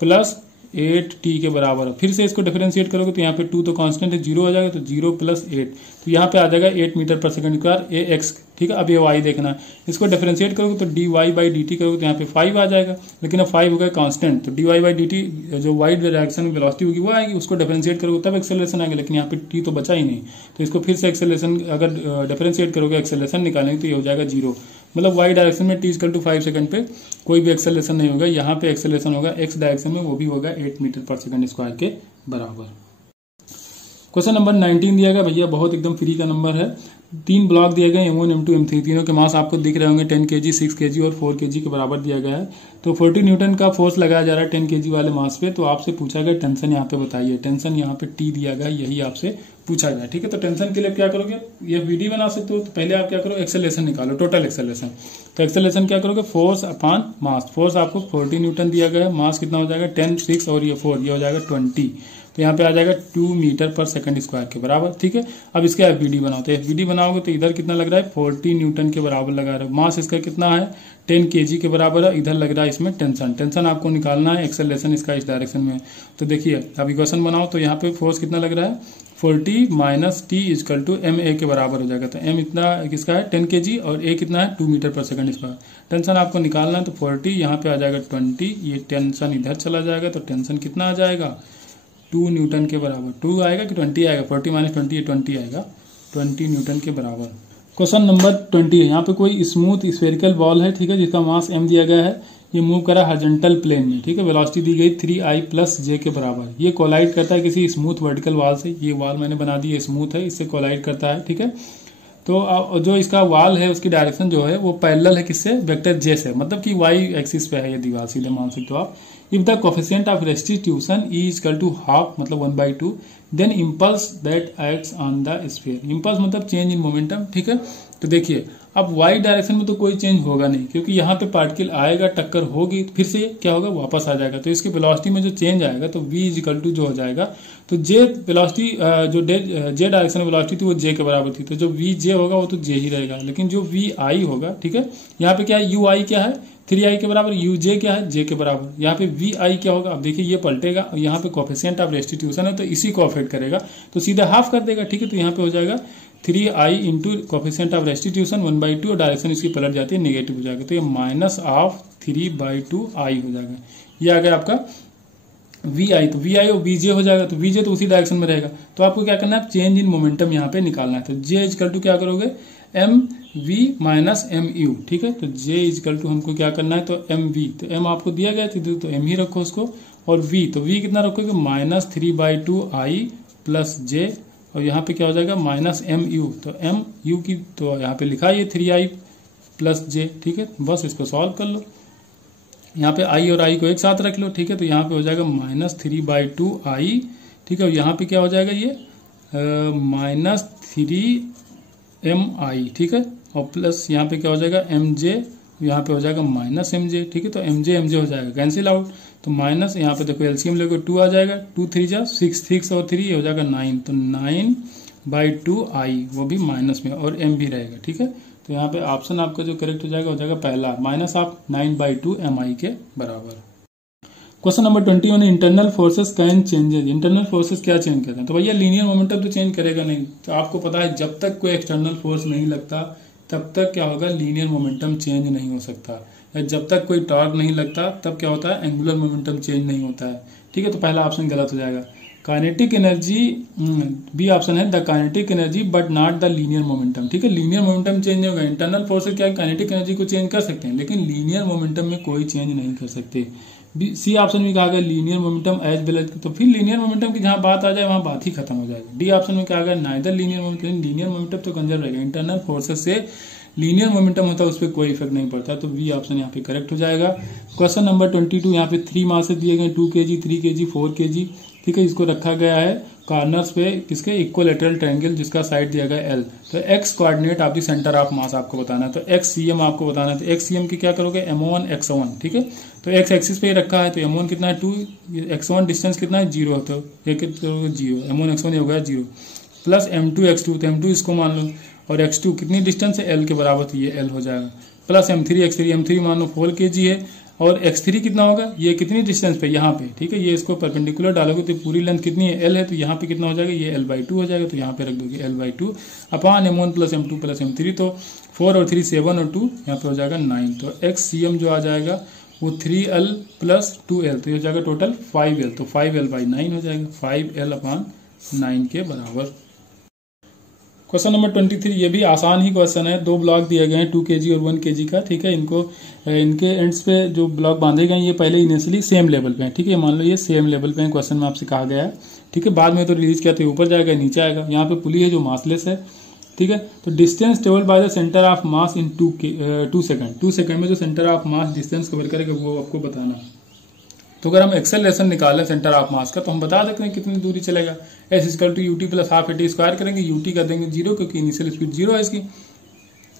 प्लस 8t के बराबर है। फिर से इसको डिफरेंशिएट करोगे तो यहाँ पे 2 तो कांस्टेंट है, 0 हो जाएगा, तो 0 प्लस 8, तो यहाँ पे आ जाएगा 8 मीटर पर सेकंड स्क्वायर ए एक्स, ठीक है। अब ये y देखना है, इसको डिफरेंशिएट करोगे तो dy बाई dt करोगे तो यहाँ पे 5 आ जाएगा, लेकिन अब 5 हो गया कांस्टेंट, तो dy बाई dt जो y डायरेक्शन में वेलोसिटी होगी वो आएगी, उसको डिफरेंशिएट करोगे तब एक्सेलरेशन आएगा, लेकिन यहाँ पे t तो बचा ही नहीं, तो इसको फिर से एक्सेलरेशन अगर डिफरेंशिएट करोगे एक्सेलरेशन निकालेंगे तो ये हो जाएगा 0, मतलब y डायरेक्शन में t इक्वल टू 5 सेकंड पे कोई भी एक्सेलरेशन नहीं होगा, यहाँ पे एक्सेलरेशन होगा x डायरेक्शन में, वो भी होगा 8 मीटर पर सेकंड स्क्वायर के बराबर। क्वेश्चन नंबर 19 दिया गया भैया, बहुत एकदम फ्री का नंबर है। 3 ब्लॉक दिए गए M1 M2 M3, तीनों के मास आपको दिख रहे होंगे 10 kg 6 kg और 4 kg के बराबर दिया गया है। तो 40 न्यूटन का फोर्स लगाया जा रहा है 10 kg वाले मास पे। तो आपसे पूछा गया टेंशन यहाँ पे बताइए, टेंशन यहाँ पे T दिया गया, यही आपसे पूछा गया, ठीक है। तो टेंशन के लिए क्या करोगे, ये VD बना सकते हो, तो पहले आप क्या करो एक्सेलरेशन निकालो, टोटल एक्सेलरेशन। तो एक्सेलरेशन क्या करोगे, फोर्स अपॉन मास, फोर्स आपको 40 न्यूटन दिया गया है, मास कितना हो जाएगा 10 6 और ये 4, ये हो जाएगा 20, तो यहाँ पे आ जाएगा 2 मीटर पर सेकंड स्क्वायर के बराबर, ठीक है। अब इसका FBD बनाते हैं, FBD बनाओगे तो इधर कितना लग रहा है 40 न्यूटन के बराबर लगा रहा है, मास इसका कितना है 10 kg के बराबर है, इधर लग रहा है इसमें टेंशन, टेंशन आपको निकालना है, एक्सेलरेशन इसका इस डायरेक्शन में। तो देखिए अब इक्वेशन बनाओ, तो यहाँ पे फोर्स कितना लग रहा है 40 minus T equal to M A के बराबर हो जाएगा। तो एम इतना किसका है 10 kg और ए कितना है 2 metre per second square. Tension आपको निकालना है तो 40 यहाँ पे आ जाएगा 20, ये टेंशन इधर चला जाएगा तो टेंशन कितना आ जाएगा 2 न्यूटन के बराबर। 2 आएगा कि 20 आएगा, 40 माइनस 20 ये 20 आएगा, 20 न्यूटन के बराबर। क्वेश्चन नंबर 20 है, यहाँ पे कोई स्मूथ स्फेरिकल बॉल है, ठीक है, जिसका मास m दिया गया है, ये मूव करा हॉरिजॉन्टल प्लेन में, ठीक है, वेलोसिटी दी गई 3i प्लस जे के बराबर। ये कोलाइड करता है किसी स्मूथ वर्टिकल वॉल से, ये वॉल मैंने बना दी है स्मूथ है, इससे कोलाइड करता है, ठीक है। तो जो इसका वॉल है उसकी डायरेक्शन जो है वो पैरेलल है किससे, वेक्टर जे से, मतलब कि वाई एक्सिस पे है ये दीवार, सीधे मान सकते हो आप। If the coefficient of restitution e equal to half मतलब 1/2 then impulse that acts on the sphere. Impulse मतलब चेंज इन मोमेंटम, ठीक है। तो देखिए अब वाई डायरेक्शन में तो कोई चेंज होगा नहीं, क्योंकि यहाँ पे पार्टिकल आएगा, टक्कर होगी, फिर से क्या होगा वापस आ जाएगा। तो इसके वेलोसिटी में जो चेंज आएगा तो v इक्वल टू जो हो जाएगा, तो जे वेलोसिटी जो जे डायरेक्शन वेलोसिटी थी वो जे के बराबर थी, तो जो वी जे होगा वो तो जे ही रहेगा। लेकिन जो वी आई होगा, ठीक है, यहाँ पे क्या है यू आई क्या है 3i के बराबर, यू जे क्या है जे के बराबर। यहाँ पे वी आई क्या होगा, अब देखिए ये पलटेगा, यहाँ पे कोफिशिएंट ऑफ रेस्टिट्यूशन है तो इसी को अफेक्ट करेगा, तो सीधा हाफ कर देगा, ठीक है। तो यहाँ पे हो जाएगा 3i into coefficient of restitution 1/2 और डायरेक्शन इसकी पलट जाती है नेगेटिव हो जाएगा, तो ये माइनस ऑफ 3/2i हो जाएगा। ये आ गया आपका वी आई, तो वी आई और वी जे हो जाएगा, तो वी जे तो उसी डायरेक्शन में रहेगा। तो आपको क्या करना है चेंज इन मोमेंटम यहाँ पे निकालना है, तो जे इजकल टू क्या करोगे m v minus m u, ठीक है। तो जे इजकल टू हमको क्या करना है तो एम वी, तो एम आपको दिया गया तो एम ही रखो उसको, और वी तो वी कितना रखोगे माइनस 3/2i प्लस जे, और यहाँ पे क्या हो जाएगा माइनस एम यू, तो एम यू की तो यहाँ पे लिखा है ये 3i प्लस जे, ठीक है। बस इसको सॉल्व कर लो, यहाँ पे i और i को एक साथ रख लो, ठीक है। तो यहाँ पे हो जाएगा माइनस 3/2i, ठीक है, और यहाँ पे क्या हो जाएगा ये माइनस 3mi, ठीक है, और प्लस यहाँ पे क्या हो जाएगा mj, यहाँ पे हो जाएगा माइनस mj, ठीक है। तो mj हो जाएगा कैंसिल आउट, तो माइनस यहाँ पे देखो एलसीएम लोगे 2 आ जाएगा, 2 3 जा 6 और 3 हो जाएगा 9, तो 9/2i वो भी माइनस में और m भी रहेगा, ठीक है। तो यहाँ पे ऑप्शन आपका जो करेक्ट हो जाएगा पहला माइनस ऑफ 9/2mi के बराबर। Question number 21 internal forces can changes. Internal forces क्या चेंज करते हैं, तो भैया लीनियर मोमेंटम तो चेंज करेगा नहीं, तो आपको पता है जब तक कोई एक्सटर्नल फोर्स नहीं लगता तब तक क्या होगा लीनियर मोमेंटम चेंज नहीं हो सकता, या जब तक कोई टॉर्क नहीं लगता तब क्या होता है एंगुलर मोमेंटम चेंज नहीं होता है, ठीक है। तो पहला ऑप्शन गलत हो जाएगा। काइनेटिक एनर्जी बी ऑप्शन है the kinetic energy but not the linear momentum, ठीक है। लीनियर मोमेंटम चेंज नहीं होगा, इंटरनल फोर्स से क्या है काइनेटिक एनर्जी को चेंज कर सकते हैं लेकिन लीनियर मोमेंटम में कोई चेंज नहीं कर सकते। सी ऑप्शन में कहा गया लीनियर मोमेंटम एज वेल, तो फिर लीनियर मोमेंटम की जहां बात आ जाए वहां बात ही खत्म हो जाएगी। डी ऑप्शन में कहा गया neither linear momentum, linear momentum तो कंजर्व रहेगा, इंटरनल फोर्सेस से लीनियर मोमेंटम होता है उस पर कोई इफेक्ट नहीं पड़ता, तो बी ऑप्शन यहाँ पे करेक्ट हो जाएगा। क्वेश्चन नंबर 22 यहाँ पे 3 मासेस दिए गए 2 kg 3 kg 4 kg, ठीक है। इसको रखा गया है कॉर्नर्स पे किसके इक्वलेटरल ट्रायंगल जिसका साइड दिया गया एल, तो x coordinate of the centre of mass आपको बताना है, तो एक्स सीएम आपको बताना है, तो एक्स सीएम की क्या करोगे m1 x1, ठीक है। तो एक्स एक्सिस पे रखा है तो m1 कितना है 2, x1 डिस्टेंस कितना है 0, तो ये करोगे 0, m1 x1 हो गया 0 प्लस m2 x2, तो m2 इसको मान लो, और x2 कितनी डिस्टेंस है l के बराबर, तो ये l हो जाएगा, प्लस m3 x3, m3 मान लो 4 kg है, और x3 कितना होगा ये कितनी डिस्टेंस पे यहाँ पे, ठीक है। ये इसको परपेंडिकुलर डालोगे तो पूरी लेंथ कितनी है l है, तो यहाँ पे कितना हो जाएगा ये l/2 हो जाएगा, तो यहाँ पे रख दोगे l/2 upon m1 plus m2 plus m3, तो 4 और 3 7 और 2 यहाँ पे हो जाएगा 9, तो xcm जो आ जाएगा वो 3l प्लस 2l, तो ये हो जाएगा टोटल 5l, तो 5l/9 हो जाएगा, 5l/9 के बराबर। क्वेश्चन नंबर 23 ये भी आसान ही क्वेश्चन है, 2 ब्लॉक दिए गए हैं 2 kg और 1 kg का, ठीक है। इनको इनके एंड्स पे जो ब्लॉक बांधे गए हैं ये पहले इनिशियली सेम लेवल पे हैं, ठीक है। मान लो ये सेम लेवल पे है, क्वेश्चन में आपसे कहा गया है, ठीक है। बाद में तो रिलीज किया तो ऊपर जाएगा नीचे आएगा, यहाँ पे पुली है जो मासलेस है, ठीक है। तो distance travelled by the centre of mass in 2 second, 2 second में जो centre of mass distance cover करेगा वो आपको बताना है। तो अगर हम एक्सेलरेशन निकालें सेंटर ऑफ मास का तो हम बता सकते हैं कितनी दूरी चलेगा, s equal to u t plus half eighty square करेंगे, यूटी कर देंगे 0 क्योंकि इनिशियल स्पीड 0 है इसकी।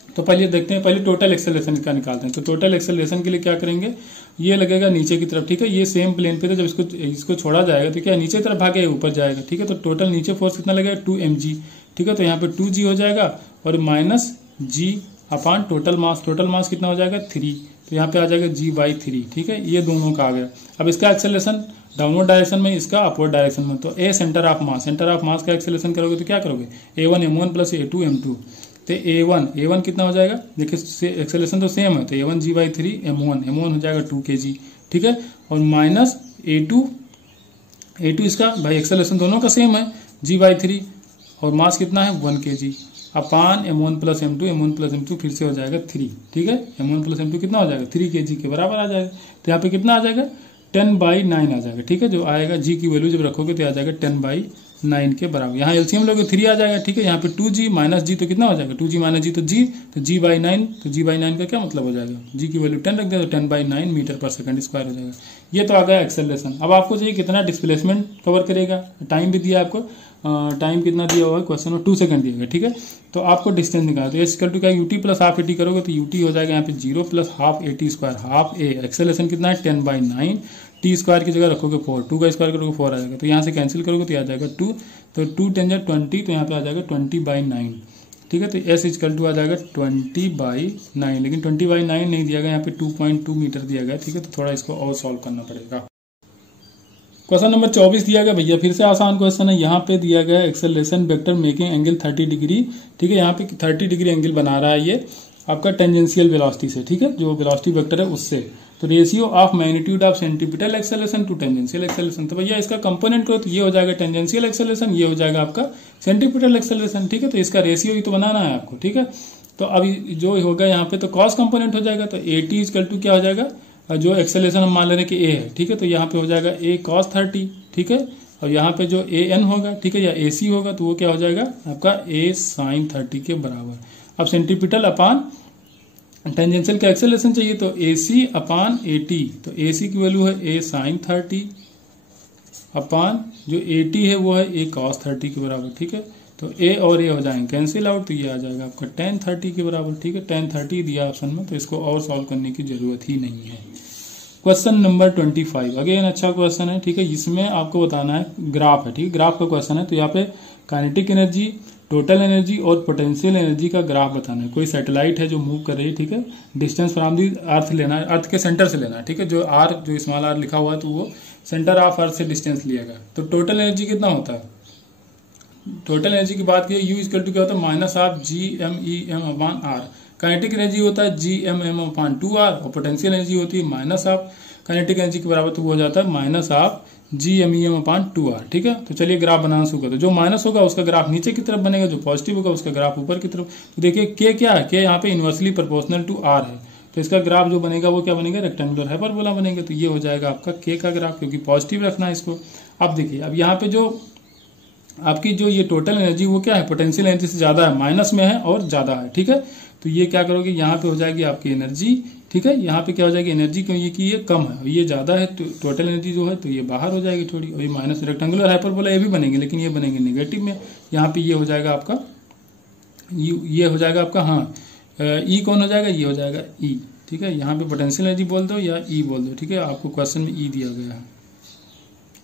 तो पहले देखते हैं, पहले टोटल एक्सेलरेशन का निकालते हैं। तो टोटल एक्सेलरेशन के लिए क्या करेंगे, ये लगेगा नीचे की तरफ, ठीक है। ये सेम प्लेन पे था, जब इसको छोड़ा जाएगा तो क्या नीचे तरफ भागे ऊपर जाएगा, ठीक है। तो टोटल नीचे फोर्स कितना लगेगा 2mg, ठीक है। तो यहाँ पे 2g हो जाएगा और minus g upon total mass कितना हो जाएगा 3, तो यहाँ पे आ जाएगा g/3, ठीक है, ये दोनों का आ गया। अब इसका एक्सेलरेशन डाउनवर्ड डायरेक्शन में, इसका अपवर्ड डायरेक्शन में, तो ए सेंटर ऑफ मास का एक्सेलरेशन करोगे तो क्या करोगे, a1 m1 plus a2 m2, तो a1 कितना हो जाएगा, देखिए एक्सेलरेशन तो सेम है, तो a1 g/3 m1 हो जाएगा 2 kg, ठीक है, और माइनस a2 इसका भाई एक्सेलरेशन दोनों का सेम है g/3, और मास कितना है 1 kg, अपान m1 प्लस m2 फिर से हो जाएगा 3, ठीक है, m1 प्लस m2 कितना हो जाएगा 3 kg के बराबर आ जाएगा। तो यहाँ पे कितना आ जाएगा 10/9 आ जाएगा, ठीक है, जो आएगा जी की वैल्यू जब रखोगे तो आ जाएगा 10/9 के बराबर। यहाँ एलसीएम लोगे 3 आ जाएगा, ठीक है, यहाँ पे 2g माइनस जी तो कितना हो जाएगा 2g माइनस जी तो g/9, तो g/9 का क्या मतलब हो जाएगा, जी की वैल्यू 10 रख दिया तो 10/9 मीटर पर सेकंड स्क्वायर हो जाएगा। ये तो आ गया एक्सेलरेशन। अब आपको चाहिए कितना डिस्प्लेसमेंट कवर करेगा, टाइम भी दिया आपको, टाइम कितना दिया हुआ है क्वेश्चन में 2 सेकंड दिया गया, ठीक है, तो आपको डिस्टेंस निकालना, तो एस इक्वल टू क्या यूटी प्लस हाफ एटी करोगे तो यूटी हो जाएगा यहाँ पे 0 plus half eighty square, half A acceleration कितना है 10/9, टी स्क्वायर की जगह रखोगे 4, 2 का स्क्वायर करोगे 4 आ जाएगा, तो यहाँ से कैंसिल करोगे तो आ जाएगा 2, तो 2 10 20, तो यहाँ पे आ जाएगा 20/9, ठीक है, तो एस इक्वल टू आ जाएगा 20/9, लेकिन 20/9 नहीं दिया गया, यहाँ पे 2.2 मीटर दिया गया, ठीक है, तो थोड़ा इसको और सॉल्व करना पड़ेगा। क्वेश्चन नंबर 24 दिया गया भैया, फिर से आसान क्वेश्चन है। यहाँ पे दिया गया acceleration vector making angle 30 degree, ठीक है, यहाँ पे 30 डिग्री एंगल बना रहा है ये आपका टेंजेंशियल वेलोसिटी से, ठीक है, जो वेलोसिटी वेक्टर है उससे, तो ratio of magnitude of centripetal acceleration to tangential acceleration, तो भैया इसका कंपोनेंट करो तो ये हो जाएगा टेंजेंशियल एक्सेलरेशन, ये हो जाएगा आपका सेंटीपिटल एक्सेलरेशन, ठीक है, तो इसका रेशियो ही तो बनाना है आपको, ठीक है, तो अभी जो होगा यहाँ पे तो कॉस कंपोनेंट हो जाएगा, तो AT इक्वल टू क्या हो जाएगा, जो एक्सेलरेशन हम मान ले रहे हैं कि A है, ठीक है, तो यहाँ पे हो जाएगा A cos 30, ठीक है, और यहाँ पे जो AN होगा, ठीक है, या AC होगा तो वो क्या हो जाएगा आपका A sin 30 के बराबर। अब सेंटीपिटल अपान टेंजेंशियल का एक्सेलरेशन चाहिए तो AC अपान AT, तो AC की वैल्यू है A sin 30 अपान जो AT है वो है A cos 30 के बराबर, ठीक है, तो A और A हो जाएंगे कैंसिल आउट, तो ये आ जाएगा आपका tan 30 के बराबर, ठीक है, tan 30 दिया ऑप्शन में, तो इसको और सॉल्व करने की जरूरत ही नहीं है। क्वेश्चन नंबर 25 अगेन अच्छा क्वेश्चन है, ठीक है, इसमें आपको बताना है ग्राफ है, ठीक है, ग्राफ का क्वेश्चन है, तो यहाँ पे काइनेटिक एनर्जी, टोटल एनर्जी और पोटेंशियल एनर्जी का ग्राफ बताना है। कोई सैटेलाइट है जो मूव कर रही है, ठीक है, डिस्टेंस फ्रॉम दी अर्थ लेना है, अर्थ के सेंटर से लेना है, ठीक है, जो आर जो स्मॉल आर लिखा हुआ है तो वो सेंटर ऑफ अर्थ से डिस्टेंस लिएगा, तो टोटल एनर्जी कितना होता है, टोटल एनर्जी की बात की U इक्वल टू क्या होता है minus of GMEM upon r, kinetic energy होता है GMM अपान 2R, और पोटेंशियल एनर्जी होती है माइनस ऑफ काइनेटिक एनर्जी के बराबर, तो वो हो जाता है minus of GMEM upon 2R, ठीक है, तो चलिए ग्राफ बनाना शुरू करते हैं। जो माइनस होगा उसका ग्राफ नीचे की तरफ बनेगा, जो पॉजिटिव होगा उसका ग्राफ ऊपर की तरफ। तो देखिए K क्या है, K यहाँ पे इनवर्सली प्रोपोर्शनल टू R है, तो इसका ग्राफ जो बनेगा वो क्या बनेगा, रेक्टेंगुलर हाइपरबोला बनेगा, तो ये हो जाएगा आपका K का ग्राफ, क्योंकि पॉजिटिव रखना है इसको। अब देखिए अब यहाँ पे जो आपकी जो ये टोटल एनर्जी वो क्या है, पोटेंशियल एनर्जी से ज्यादा है, माइनस में है और ज्यादा है, ठीक है, तो ये क्या करोगे यहाँ पे हो जाएगी आपकी एनर्जी, ठीक है, यहाँ पे क्या हो जाएगी एनर्जी, क्यों ये कि ये कम है और ये ज्यादा है, तो टोटल एनर्जी जो है तो ये बाहर हो जाएगी थोड़ी, और ये माइनस रेक्टेंगुलर हाइपरबोला ये भी बनेंगे, लेकिन ये बनेंगे नेगेटिव में। यहाँ पे ये हो जाएगा आपका ये हो जाएगा आपका हाँ ई कौन हो जाएगा, ये हो जाएगा ई, ठीक है, यहाँ पे पोटेंशियल एनर्जी बोल दो या ई बोल दो, ठीक है, आपको क्वेश्चन में ई दिया गया है,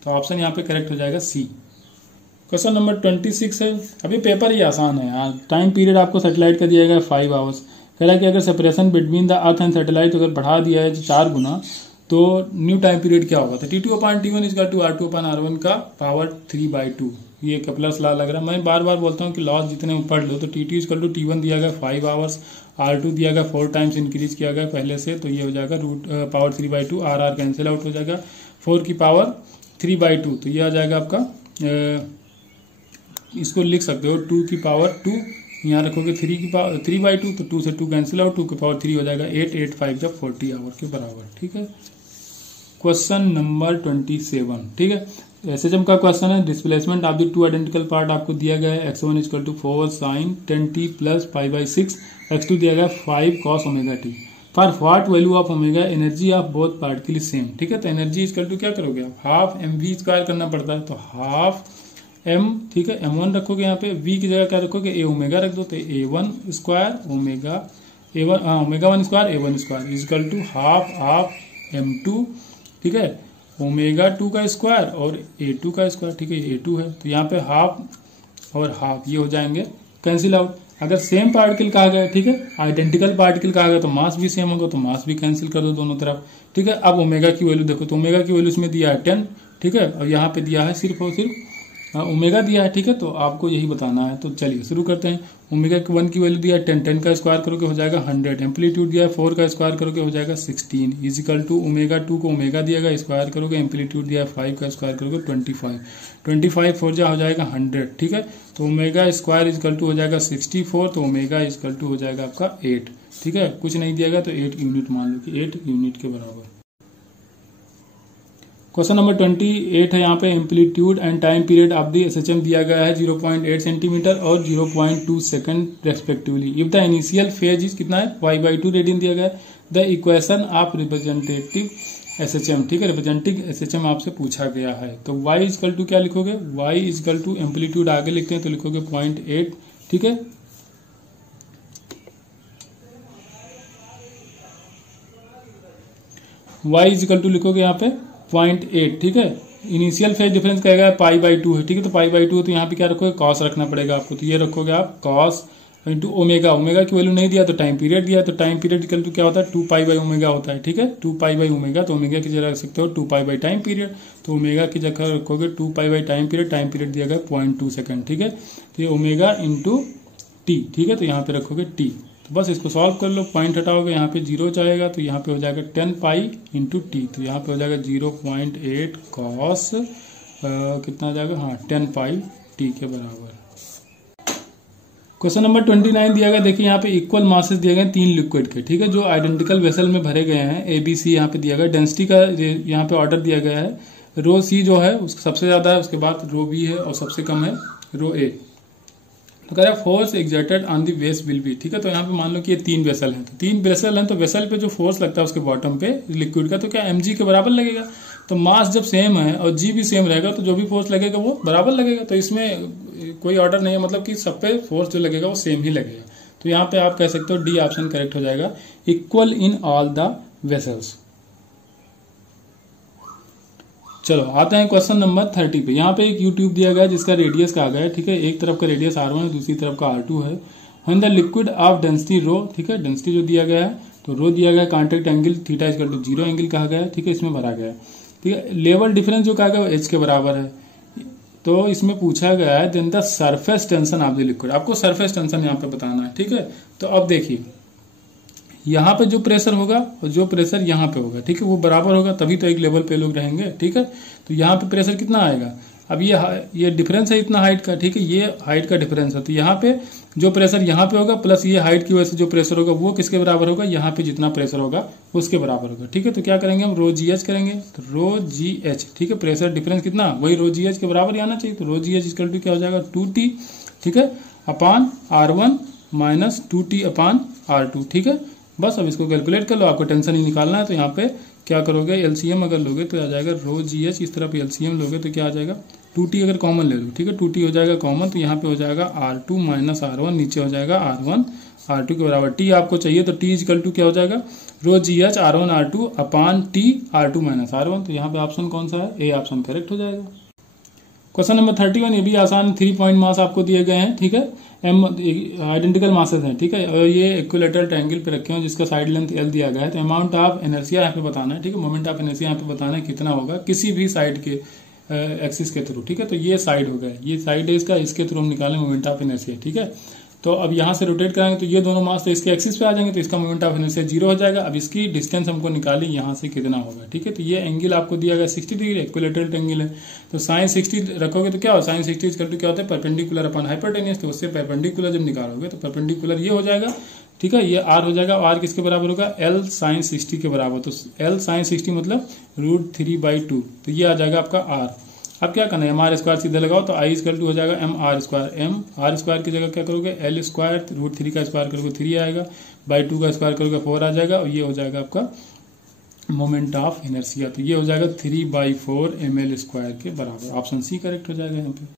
तो ऑप्शन यहाँ पे करेक्ट हो जाएगा सी। क्वेश्चन नंबर 26 है, अभी पेपर ही आसान है यार, टाइम पीरियड आपको सैटेलाइट का दिया गया 5 आवर्स, कह रहा है कि अगर separation between the earth and satellite अगर बढ़ा दिया है 4 गुना तो न्यू टाइम पीरियड क्या होगा, तो T2 upon T1 equal to R2 upon R1 का पावर 3/2, ये केपलर्स लॉ लग रहा है। मैं बार बार बोलता हूँ कि लॉस जितने पढ़ लो, तो T2 इक्वल टू T1 दिया गया 5 आवर्स, R2 दिया गया 4 टाइम्स इंक्रीज किया गया पहले से, तो ये हो जाएगा पावर 3/2, R कैंसिल आउट हो जाएगा, 4 की पावर 3/2, तो ये आ जाएगा आपका इसको लिख सकते हो 2 की पावर 2, यहाँ रखोगे 3 की पावर 3/2, तो 2 से 2 कैंसिल आउट, 2 की पावर 3 हो जाएगा 8, 8 5 जब 40 आवर के बराबर, ठीक है। क्वेश्चन नंबर 27, ठीक है, एसएचएम का क्वेश्चन है, displacement of the two identical part आपको दिया गया है, x1 equal to 4 sin 10t plus π/6, x2 दिया गया 5 cos ωt, for what value of omega energy of both particle same, ठीक है, तो एनर्जी इक्वल टू क्या करोगे आप हाफ mv स्क्वायर करना पड़ता है, तो हाफ m, ठीक है, m1 रखोगे यहाँ पे, v की जगह क्या रखोगे a ओमेगा रख दो, तो a1 square omega a1 omega 1 square a1 square equal to half of m2, ठीक है, ओमेगा 2 का स्क्वायर और a2 का स्क्वायर, ठीक है, a2 है, तो यहाँ पे हाफ और हाफ ये हो जाएंगे कैंसिल आउट। अगर सेम पार्टिकल कहा गया, ठीक है, आइडेंटिकल पार्टिकल कहा गया तो मास भी सेम होगा, तो मास भी कैंसिल कर दो दोनों तरफ, ठीक है। अब ओमेगा की वैल्यू देखो, तो ओमेगा की वैल्यू इसमें दिया है 10, ठीक है, और यहाँ पे दिया है सिर्फ और सिर्फ ओमेगा दिया है, ठीक है। तो आपको यही बताना है, तो चलिए शुरू करते हैं। ओमेगा 1 की वैल्यू दिया है 10, 10 का स्क्वायर करोगे हो जाएगा 100, एम्पलीट्यूड दिया है 4 का स्क्वायर करोगे हो जाएगा 16, इजिकल टू ओमेगा 2 को ओमेगा दिया गया, स्क्वायर करोगे, एम्पलीट्यूड दिया है 5 का स्क्वायर करोगे 25, 25 4 जा हो जाएगा 100, ठीक है। तो ओमेगा स्क्वायर इजिकल टू हो जाएगा 64, तो ओमेगा इजिकल टू हो जाएगा आपका 8, ठीक है। कुछ नहीं दिया गया तो 8 यूनिट मान लो कि 8 यूनिट के बराबर। क्वेश्चन नंबर 28 है, यहाँ पे amplitude and time period of the SHM दिया गया है 0.8 सेंटीमीटर और 0.2 second respectively. If the initial phase is कितना है y/2 रेडियन दिया गया है। The equation of representative SHM, ठीक है, रिप्रेजेंटेटिव एसएचएम आपसे पूछा गया है। तो y इजकल टू क्या लिखोगे, y इजकल टू एम्पलीट्यूड आगे लिखते हैं तो लिखोगे 0.8, ठीक है। y इजकल टू लिखोगे यहाँ पे 0.8, ठीक है। इनिशियल फेज डिफरेंस कहेगा π/2 है, ठीक है। तो π/2 तो यहाँ पे क्या रखोगे, कॉस रखना पड़ेगा आपको, तो ये रखोगे आप कॉस इंटू ओमेगा, ओमेगा की वैल्यू नहीं दिया तो टाइम पीरियड दिया, तो टाइम पीरियड इक्वल टू क्या होता है 2π/ओमेगा होता है, ठीक है। 2π/ओमेगा, तो ओमेगा की जगह रख सकते हो 2π टाइम पीरियड, तो ओमेगा की जगह रखोगे 2π टाइम पीरियड दिया गया 0.2 सेकंड, ठीक है। तो ये ओमेगा इंटू टी, ठीक है, तो यहाँ पे रखोगे टी। तो बस इसको सॉल्व कर लो, पॉइंट हटाओगे, यहाँ पे 0 जाएगा तो यहाँ पे हो जाएगा 10π इंटू टी, तो यहाँ पे हो जाएगा 0.8 कॉस कितना जाएगा, हाँ 10π टी के बराबर। क्वेश्चन नंबर 29 दिया गया, देखिए यहाँ पे इक्वल मासेस दिए गए 3 लिक्विड के, ठीक है, जो आइडेंटिकल वेसल में भरे गए हैं, ABC यहाँ पे दिया गया, डेंसिटी का यहाँ पे ऑर्डर दिया गया है, रो C जो है उसका सबसे ज्यादा है, उसके बाद रो B है और सबसे कम है रो A। तो कह रहा है फोर्स एग्जर्टेड ऑन द वेस विल बी, ठीक है। तो यहाँ पे मान लो कि ये 3 वेसल हैं, तो 3 वेसल हैं, तो वेसल पे जो फोर्स लगता है उसके बॉटम पे लिक्विड का, तो क्या mg के बराबर लगेगा। तो मास जब सेम है और g भी सेम रहेगा तो जो भी फोर्स लगेगा वो बराबर लगेगा, तो इसमें कोई ऑर्डर नहीं है, मतलब कि सब पे फोर्स जो लगेगा वो सेम ही लगेगा। तो यहाँ पे आप कह सकते हो डी ऑप्शन करेक्ट हो जाएगा, equal in all the vessels. चलो आते हैं क्वेश्चन नंबर 30 पे। यहाँ पे एक यूट्यूब दिया गया है जिसका रेडियस कहा गया है, ठीक है, एक तरफ का रेडियस r1 है, दूसरी तरफ का r2 है। When the liquid of density rho, ठीक है, डेंसिटी जो दिया गया है, तो रो दिया गया है, contact angle theta equal to 0 angle कहा गया है, ठीक है, इसमें भरा गया है, ठीक है। लेवल डिफरेंस जो कहा गया वो h के बराबर है, तो इसमें पूछा गया है then the surface tension of the liquid, आपको सरफेस टेंशन यहाँ पे बताना है, ठीक है। तो अब देखिए यहाँ पे जो प्रेशर होगा और जो प्रेशर यहाँ पे होगा, ठीक है, वो बराबर होगा तभी तो एक लेवल पे लोग रहेंगे, ठीक है। तो यहाँ पे प्रेशर कितना आएगा, अब ये डिफरेंस है इतना हाइट का, ठीक है, ये हाइट का डिफरेंस है, तो यहाँ पे जो प्रेशर यहाँ पे होगा प्लस ये हाइट की वजह से जो प्रेशर होगा वो किसके बराबर होगा, यहाँ पे जितना प्रेशर होगा उसके बराबर होगा, ठीक है। तो क्या करेंगे हम, रो GH करेंगे, तो रो GH, ठीक है, प्रेशर डिफरेंस कितना, वही रो GH के बराबर ही आना चाहिए, तो रो GH इक्वल टू क्या हो जाएगा 2T, ठीक है, अपान R1 माइनस 2T अपान R2, ठीक है। बस अब इसको कैलकुलेट कर लो, आपको टेंशन ही निकालना है। तो यहाँ पे क्या करोगे, एलसीएम अगर लोगे तो आ जाएगा रो GH, इस तरफ एलसीएम लोगे तो क्या आ जाएगा 2T, अगर कॉमन ले लो, ठीक है, 2T हो जाएगा कॉमन, तो यहाँ पे हो जाएगा R2 माइनस R1, नीचे हो जाएगा R1 R2 के बराबर। T आपको चाहिए तो T इक्वल टू क्या हो जाएगा, रो GH R1 R2 अपान T R2 माइनस R1। तो यहाँ पे ऑप्शन कौन सा है, ए ऑप्शन करेक्ट हो जाएगा। क्वेश्चन नंबर 31, ये भी आसान, 3 पॉइंट मास आपको दिए गए हैं, ठीक है, एम आइडेंटिकल मासेस हैं, ठीक है, और ये इक्विलेटरल ट्रायंगल पे रखे हैं जिसका साइड लेंथ L दिया गया है। तो अमाउंट ऑफ इनर्शिया यहाँ पे बताना है, ठीक है, मोमेंट ऑफ इनर्शिया यहाँ पे बताना है कितना होगा किसी भी साइड के एक्सिस के थ्रू, ठीक है। तो ये साइड हो गया, ये साइड है इसका, इसके थ्रू हम निकालें मोमेंट ऑफ इनर्शिया, ठीक है। तो अब यहाँ से रोटेट कराएंगे तो ये दोनों मास तो इसके एक्सिस पे आ जाएंगे, तो इसका मोमेंट ऑफ इनर्शिया 0 हो जाएगा। अब इसकी डिस्टेंस हमको निकाली यहाँ से कितना होगा, ठीक है। तो ये एंगल आपको दिया गया 60 डिग्री, इक्विलेटरल एंगल है, तो साइन 60 रखोगे तो क्या हो, साइन 60 इक्वल टू क्या होता है, परपेंडिकुलर अपॉन हाइपोटेन्यूज, तो उससे परपेंडिकुलर जब निकालोगे तो परपेंडिकुलर ये हो जाएगा, ठीक है, ये r हो जाएगा, r किसके बराबर होगा, L साइन 60 के बराबर, तो L साइन 60 मतलब √3/2, तो ये आ जाएगा आपका r। अब क्या करना है, एम आर स्क्वायर सीधे लगाओ, तो आई इक्वल टू हो जाएगा एम आर स्क्वायर की जगह क्या करोगे, L स्क्वायर, √3 का स्क्वायर करोगे 3 आएगा, बाई 2 का स्क्वायर करोगे 4 आ जाएगा, और ये हो जाएगा आपका मोमेंट ऑफ इनर्शिया, तो ये हो जाएगा 3/4 ml स्क्वायर के बराबर। ऑप्शन सी करेक्ट हो जाएगा यहाँ पे।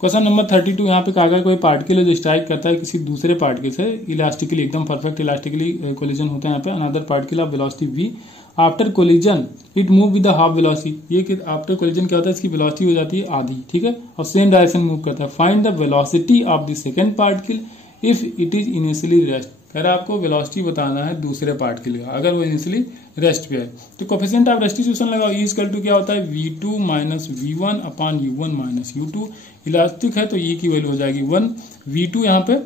क्वेश्चन नंबर 32, यहाँ पे कहा गया कोई पार्टिकल है जो स्ट्राइक करता है किसी दूसरे पार्टिकल से इलास्टिकली, एकदम परफेक्ट इलास्टिकली कोलिजन होता है यहाँ पे, another particle of velocity v, after collision it move with the half velocity, ये आफ्टर कोलिजन क्या होता है, इसकी वेलोसिटी हो जाती है आधी, ठीक है, और सेम डायरेक्शन मूव करता है। Find the velocity of the second particle if it is initially rest, कह रहा है आपको वेलोसिटी बताना है दूसरे पार्टिकल का अगर वो इनिशियली रेस्ट पे है। तो कोफिशिएंट ऑफ रेस्टिट्यूशन लगाओ, ई इक्वल टू क्या होता है v2 minus v1 upon u1 minus u2। Elastic है तो ई की वैल्यू हो जाएगी 1। v2 यहाँ पे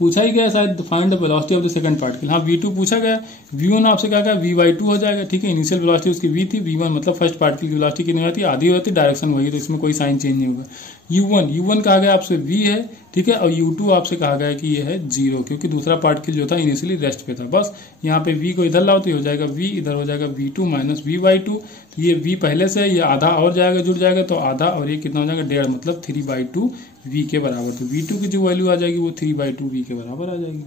पूछा ही गया शायद, find the velocity of the second particle, हाँ v2 पूछा गया, v1 आपसे क्या v बाई 2 हो जाएगा, ठीक है। इनिशियल वेलोसिटी उसकी v थी, v1 मतलब फर्स्ट पार्टिकल की वेलोसिटी कितनी होती है, आधी होती है, डायरेक्शन वही, तो इसमें कोई साइन चेंज नहीं होगा। u1 कहा गया आपसे v है, ठीक है, और u2 आपसे कहा गया कि ये है 0, क्योंकि दूसरा पार्टिकल जो था इनिशियली रेस्ट पे था। बस यहाँ पे v को इधर लाओ तो ये हो जाएगा v, इधर हो जाएगा v2 माइनस v बाई 2। तो ये v पहले से ये आधा और जाएगा, जुड़ जाएगा, तो आधा और ये कितना हो जाएगा 1.5, मतलब 3/2 v के बराबर। तो v2 की जो वैल्यू आ जाएगी वो 3/2 v के बराबर आ जाएगी।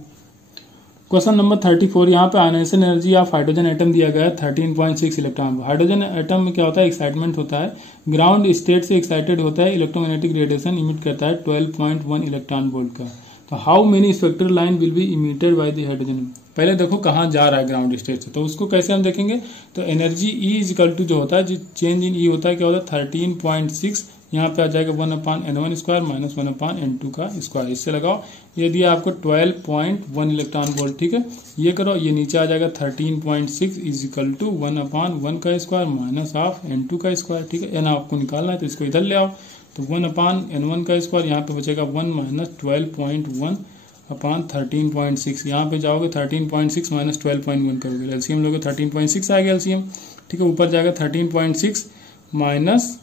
क्वेश्चन नंबर 34, यहाँ पे ionization energy of hydrogen atom दिया गया है 13.6 इलेक्ट्रॉन। हाइड्रोजन एटम में क्या होता है, एक्साइटमेंट होता है, ग्राउंड स्टेट से एक्साइटेड होता है, इलेक्ट्रोमैग्नेटिक रेडिएशन इमिट करता है 12.1 इलेक्ट्रॉन वोल्ट का। तो how many spectral line will be emitted by the hydrogen. पहले देखो कहाँ जा रहा है ग्राउंड स्टेट से, तो उसको कैसे हम देखेंगे, तो energy e is equal to जो होता है, जो चेंज इन ई होता है क्या होता है 13.6, यहाँ पे आ जाएगा 1/n1 स्क्वायर माइनस 1/n2 का स्क्वायर। इससे लगाओ, ये दिया आपको 12.1 इलेक्ट्रॉन वोल्ट, ठीक है। ये करो, ये नीचे आ जाएगा 13.6 इज इक्वल टू 1/1 का स्क्वायर माइनस हाफ n2 का स्क्वायर, ठीक है। एन आपको निकालना है तो इसको इधर ले आओ, तो 1/n1 का स्क्वायर, यहाँ पे बचेगा 1 माइनस 12.1 अपॉन 13.6। यहाँ पे जाओगे 13.6 माइनस 12.1 करोगे, एलसीएम लोगे 13.6 आएगा एलसीएम, ठीक है। ऊपर जाएगा 13.6 माइनस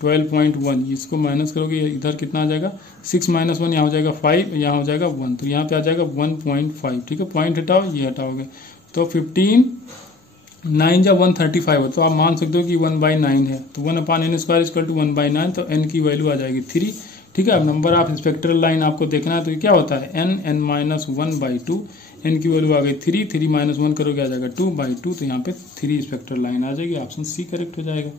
12.1, इसको माइनस करोगे इधर कितना आ जाएगा 6 माइनस 1, यहाँ हो जाएगा 5, यहाँ हो जाएगा 1, तो यहाँ पे आ जाएगा 1.5, ठीक है। पॉइंट हटाओ, ये हटाओगे तो 15 9 जा 135 है, तो आप मान सकते हो कि 1/9 है, तो 1/n स्क्वायर इक्वल टू 1/9, तो n की वैल्यू आ जाएगी 3, ठीक है। अब नंबर ऑफ स्पेक्ट्रल लाइन आपको देखना है, तो ये क्या होता है n माइनस 1/2, n की वैल्यू आ गई 3 माइनस 1 करोगे आ जाएगा 2/2, तो यहाँ पे 3 स्पेक्ट्रल लाइन आ जाएगी, ऑप्शन सी करेक्ट हो जाएगा।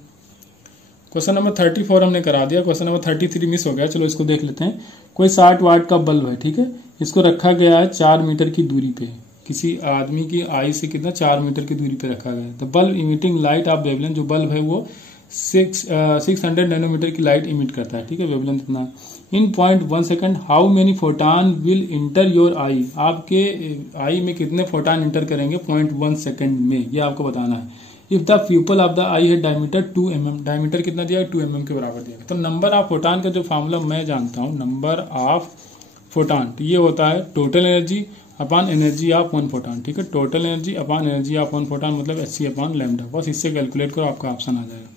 क्वेश्चन नंबर 34 हमने करा दिया, क्वेश्चन नंबर 33 मिस हो गया, चलो इसको देख लेते हैं। कोई 60 वाट का बल्ब है, ठीक है, इसको रखा गया है 4 मीटर की दूरी पे, किसी आदमी की आई से कितना 4 मीटर की दूरी पे रखा गया है। The bulb emitting light of wavelength, जो बल्ब है वो 600 नैनोमीटर की लाइट इमिट करता है, ठीक है, वेवलेंथ इतना। In 0.1 second how many photon will enter your eye, आपके आई में कितने फोटान इंटर करेंगे 0.1 सेकंड में, ये आपको बताना है। If the pupil of the eye है डायमीटर 2 mm, डायमीटर कितना दिया है 2 mm के बराबर दिया है। तो नंबर ऑफ फोटान का जो फॉर्मूला मैं जानता हूँ, नंबर ऑफ फोटान, तो ये होता है total energy upon energy of 1 photon, ठीक है। Total energy upon energy of 1 photon मतलब hc/λ, बस इससे कैलकुलेट करो आपका ऑप्शन आ जाएगा।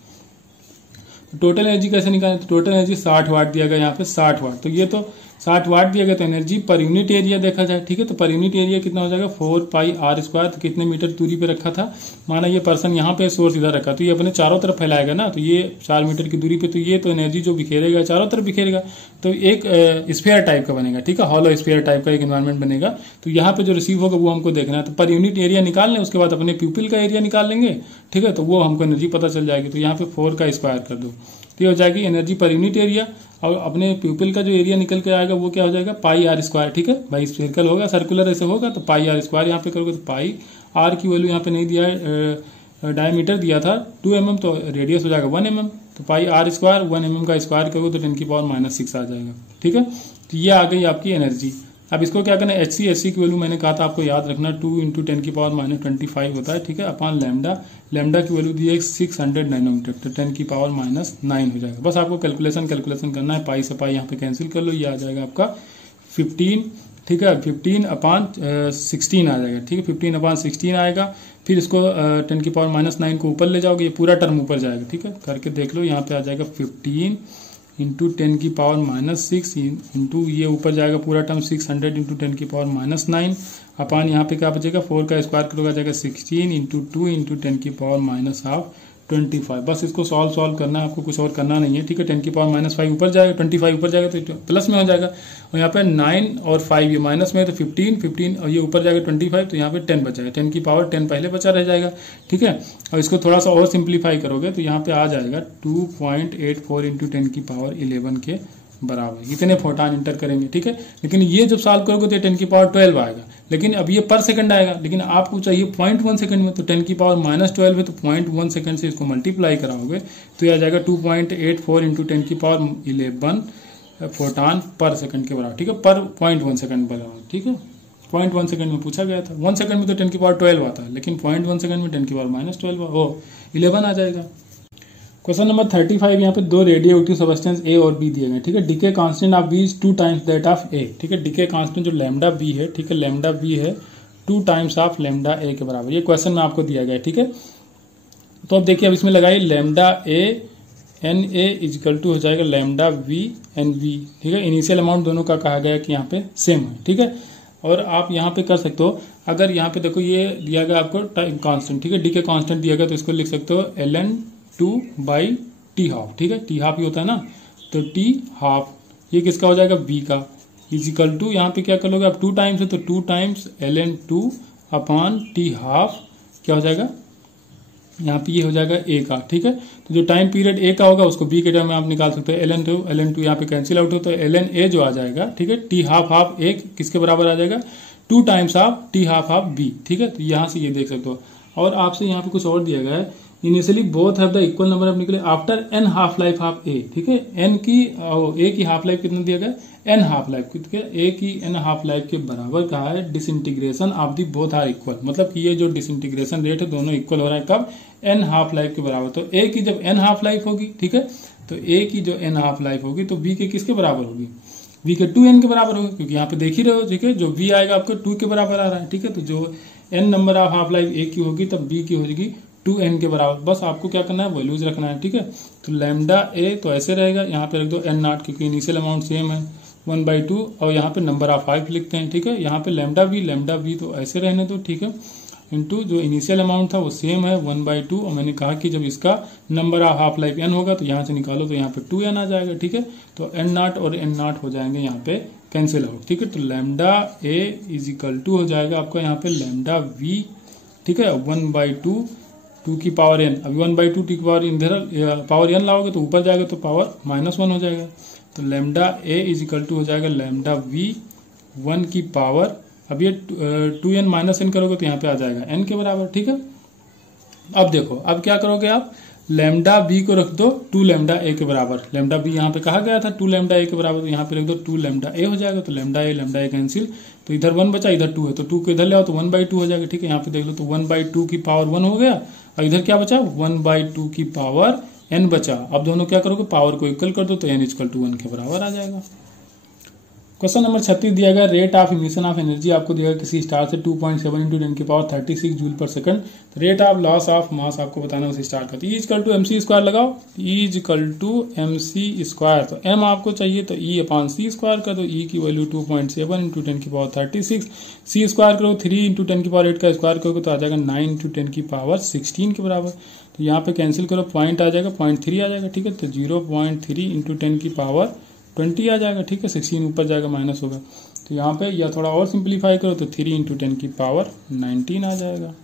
टोटल एनर्जी कैसे निकालें, तो टोटल एनर्जी 60 वाट दिया गया, यहाँ पे 60 वाट, तो ये तो 60 वाट दिया गया, तो एनर्जी पर यूनिट एरिया देखा जाए, ठीक है, तो पर यूनिट एरिया कितना हो जाएगा 4πr², तो कितने मीटर दूरी पे रखा था, माना ये पर्सन यहाँ पे सोर्स इधर रखा, तो ये अपने चारों तरफ फैलाएगा ना, तो ये 4 मीटर की दूरी पे, तो ये तो एनर्जी जो बिखेरेगा चारों तरफ बिखेरेगा, तो एक स्फीयर टाइप का बनेगा, ठीक है, हॉलो स्फीयर टाइप का एक एनवायरमेंट बनेगा। तो यहाँ पे जो रिसीव होगा वो हमको देखना है, तो पर यूनिट एरिया निकाल लें, उसके बाद अपने प्यूपिल का एरिया निकाल लेंगे, ठीक है, तो वो हमको एनर्जी पता चल जाएगी। तो यहाँ पे 4 का स्क्वायर कर दो, तो ये हो जाएगी एनर्जी पर यूनिट एरिया, और अपने प्यूपिल का जो एरिया निकल के आएगा वो क्या हो जाएगा πr², ठीक है भाई, सर्कल होगा सर्कुलर ऐसे होगा तो πr² यहाँ पे करोगे, तो पाई आर की वैल्यू यहाँ पे नहीं दिया है, डायमीटर दिया था 2 mm, तो रेडियस हो जाएगा 1 mm, तो πr² 1 mm का स्क्वायर करोगे तो 10⁻⁻6 आ जाएगा, ठीक है। तो ये आ गई आपकी एनर्जी। अब इसको क्या करना है, एचसी की वैल्यू मैंने कहा था आपको याद रखना 2 × 10⁻⁻25 होता है, ठीक है, अपॉन लैम्डा की वैल्यू दी है 600 नैनोमीटर, तो 10⁻⁻9 हो जाएगा। बस आपको कैलकुलेशन करना है, पाई से पाई यहाँ पे कैंसिल कर लो, ये आ जाएगा आपका 15, ठीक है, 15/16 आ जाएगा, ठीक है, 15/16 आएगा। फिर इसको 10⁻⁻9 को ऊपर ले जाओगे, ये पूरा टर्म ऊपर जाएगा, ठीक है, करके देख लो, यहाँ पे आ जाएगा 15 × 10⁻⁻6 इंटू ये ऊपर जाएगा पूरा टर्म 600 × 10⁻⁻9 अपान यहाँ पे क्या बचेगा 4 का स्क्वायर करोगे आ जाएगा 16 × 2 × 10⁻⁻25। बस इसको सॉल्व करना है, आपको कुछ और करना नहीं है, ठीक है। 10⁻⁻5 ऊपर जाएगा, 25 ऊपर जाएगा तो प्लस में हो जाएगा, और यहाँ पे 9 और 5 ये माइनस में है, तो 15 और ये ऊपर जाएगा 25, तो यहाँ पे 10 बचाएगा, 10 पहले बचा रह जाएगा, ठीक है। और इसको थोड़ा सा और सिंप्लीफाई करोगे तो यहाँ पे आ जाएगा 2.84 × 10⁻11 के बराबर, इतने फोटान इंटर करेंगे, ठीक है। लेकिन ये जब सॉल्व करोगे तो 10⁻12 आएगा, लेकिन अब ये पर सेकंड आएगा, लेकिन आपको चाहिए 0.1 सेकंड में, तो 10⁻12 है तो 0.1 सेकंड से इसको मल्टीप्लाई कराओगे तो यह आ जाएगा 2.84 × 10⁻11 फोटान पर सेकंड के बराबर, ठीक है, पर 0.1 सेकंड बराबर, ठीक है। 0.1 सेकंड में पूछा गया था, 1 सेकंड में तो 10 की पावर 12 आता है, लेकिन 0.1 सेकंड में 10 की पावर -12 11 आ जाएगा। क्वेश्चन नंबर 35, यहाँ पे दो रेडियो एक्टिव सब्सटेंस ए और बी दिए गए, ठीक है। Decay constant of B is 2 times that of A, ठीक है। डीके कांस्टेंट जो लैम्डा बी है, ठीक है, लैम्डा बी है 2 टाइम्स ऑफ लैम्डा ए के बराबर। ये क्वेश्चन में आपको दिया गया है, ठीक है। तो अब देखिए, अब इसमें लगाइए lambda a n a equal to हो जाएगा लैम्डा वी एन वी, ठीक है। इनिशियल अमाउंट दोनों का कहा गया है कि यहाँ पे सेम है, ठीक है। और आप यहाँ पे कर सकते हो, अगर यहाँ पे देखो ये दिया गया आपको टाइम कांस्टेंट, ठीक है, डीके कांस्टेंट दिया गया, तो इसको लिख सकते हो ln2/t हाफ, ठीक है। टी हाफ ही होता है ना, तो टी हाफ ये किसका हो जाएगा, बी का, इजिकल टू यहाँ पे क्या कर लोगे आप, 2 टाइम्स है तो 2 टाइम्स ln2/t हाफ क्या हो जाएगा, यहाँ पे ये हो जाएगा ए का, ठीक है। तो जो टाइम पीरियड ए का होगा उसको बी के टर्म में आप निकाल सकते हो, ln2 यहाँ पे कैंसिल आउट होता है, ln ए जो आ जाएगा, ठीक है, टी हाफ ए किसके बराबर आ जाएगा, 2 times of t half b, ठीक है। तो यहाँ से ये देख सकते हो। और आपसे यहाँ पे कुछ और दिया गया है, initially both have the equal number of nuclei after an half life of A, ठीक है। एन की ए की हाफ लाइफ कितना दिया गया, एन हाफ लाइफ, कितने ए की एन हाफ लाइफ के बराबर कहा है, disintegration of the both are equal, मतलब कि ये जो डिसइंटीग्रेशन रेट है दोनों इक्वल हो रहा है, कब, एन हाफ लाइफ के बराबर। तो ए की जब एन हाफ लाइफ होगी, ठीक है, तो ए की जो एन हाफ लाइफ होगी तो बी के किसके बराबर होगी, बी के 2n के बराबर होगी, क्योंकि यहाँ पे देख ही रहे हो, ठीक है, जो बी आएगा आपको 2 के बराबर आ रहा है, ठीक है। तो जो n number of half life A की होगी तब बी की हो जाएगी 2n के बराबर। बस आपको क्या करना है, वैल्यूज रखना है, ठीक है। तो लैम्डा ए तो ऐसे रहेगा, यहाँ पे रख दो n0, क्योंकि इनिशियल अमाउंट सेम है 1/2, और यहाँ पे नंबर ऑफ 5 लिखते हैं, ठीक है। यहाँ पे लैम्डा बी तो ऐसे रहने दो, ठीक है, इंटू जो इनिशियल अमाउंट था वो सेम है 1/2, और मैंने कहा कि जब इसका number of half life n होगा तो यहाँ से निकालो तो यहाँ पे 2n आ जाएगा, ठीक है। तो n0 और n0 हो जाएंगे यहाँ पे कैंसिल आउट, ठीक है। तो लैम्डा ए इजिकल टू हो जाएगा आपका यहाँ पे लैम्डा वी, ठीक है, 1/2 2 की पावर n, अभी 1/2 2 की पावर इधर पावर n लाओगे तो ऊपर जाएगा तो पावर -1 हो जाएगा। तो लैम्डा ए इजिकल टू हो जाएगा लैम्डा वी 1 की पावर, अब ये 2n -n करोगे तो यहाँ पे आ जाएगा n के बराबर, ठीक है। अब देखो, अब क्या करोगे आप, लैम्डा बी को रख दो 2 लैम्डा ए के बराबर, लैम्डा बी यहाँ पे कहा गया था 2 लैम्डा ए के बराबर, तो यहाँ पे रख दो 2 लैम्डा ए हो जाएगा। तो लैम्डा ए कैंसिल, तो इधर 1 बचा, इधर 2 है, तो 2 को इधर ले आओ तो 1/2 हो जाएगा, ठीक है। यहाँ पे देख लो तो 1/2 की पावर 1 हो गया, और इधर क्या बचा, 1/2 की पावर n बचा। अब दोनों क्या करोगे, पावर को इक्वल कर दो तो n इक्वल टू 1 के बराबर आ जाएगा। क्वेश्चन नंबर 36 दिया गया, rate of emission of energy आपको दिया गया किसी स्टार से 2.7 इंटू 10 की power 36 joule per second. Rate of loss of mass आपको बताना है उसी स्टार का। तो E equal to MC square लगाओ, E equal to MC square, तो m आपको चाहिए तो E/c स्क्वायर कर दो, E की वैल्यू 2.7 इंटू 10 की पावर 36, C स्क्वायर करो 3 इंटू 10 की पावर 8 का स्क्वायर करोगे तो आ जाएगा 9 इंटू 10 की पावर 16 के बराबर। तो यहाँ पे कैंसिल करो, पॉइंट आ जाएगा 0.3 आ जाएगा, ठीक है। तो 0.3 इंटू 10 की पावर 20 आ जाएगा, ठीक है, 16 ऊपर जाएगा माइनस होगा। तो यहाँ पे या थोड़ा और सिंप्लीफाई करो तो 3 इंटू 10 की पावर 19 आ जाएगा।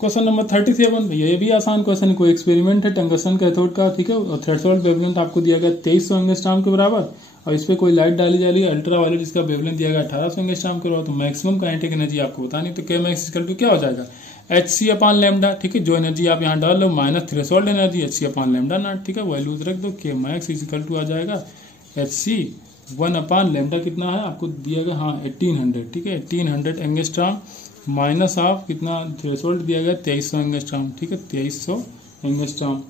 क्वेश्चन नंबर 37, भैया ये भी आसान क्वेश्चन है, कोई एक्सपेरिमेंट है टंगस्टन कैथोड का, ठीक है, और थ्रेशोल्ड वेवलेंथ आपको दिया गया 2300 एंगस्ट्रॉम के बराबर, और इस पे कोई लाइट डाली जा रही है अल्ट्रा वायलेट, जिसका वेवलेंथ दिया गया 1800 एंगस्ट्रॉम के बराबर। तो मैक्सिमम काइनेटिक एनर्जी आपको बतानी, तो के मैक्स इक्वल टू क्या हो जाएगा, hc/λ, ठीक है। जो एनर्जी आप यहाँ डाल लो माइनस थ्रेशोल्ड एनर्जी hc/λ0, ठीक है, वैल्यूज रख दो, के मैक्स इक्वल टू आ जाएगा hc1/λ कितना है आपको दिया गया, हाँ 1800, ठीक है, 1800 एंगस्ट्रॉम माइनस ऑफ कितना थ्रेशोल्ड दिया गया 2300 एंगस्ट्रॉम, ठीक है, 2300 एंगस्ट्रॉम।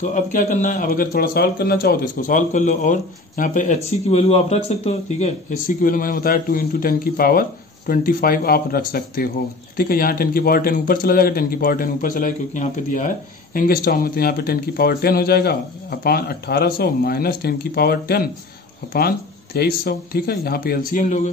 तो अब क्या करना है, अब अगर थोड़ा सॉल्व करना चाहो तो इसको सॉल्व कर लो, और यहाँ पे hc की वैल्यू आप रख सकते हो, ठीक है। hc की वैल्यू मैंने बताया 2 इंटू 10 की पावर 25 आप रख सकते हो, ठीक है। यहाँ 10 की पावर 10 ऊपर चला जाएगा, 10 की पावर 10 ऊपर चला जाएगा, क्योंकि यहाँ पे दिया है एंगस्ट्रॉम में, तो यहाँ पे 10 की पावर 10 हो जाएगा अपान 1800 माइनस 10 की पावर 10 अपान 2300, ठीक है। यहाँ पे एलसीएम लोगे,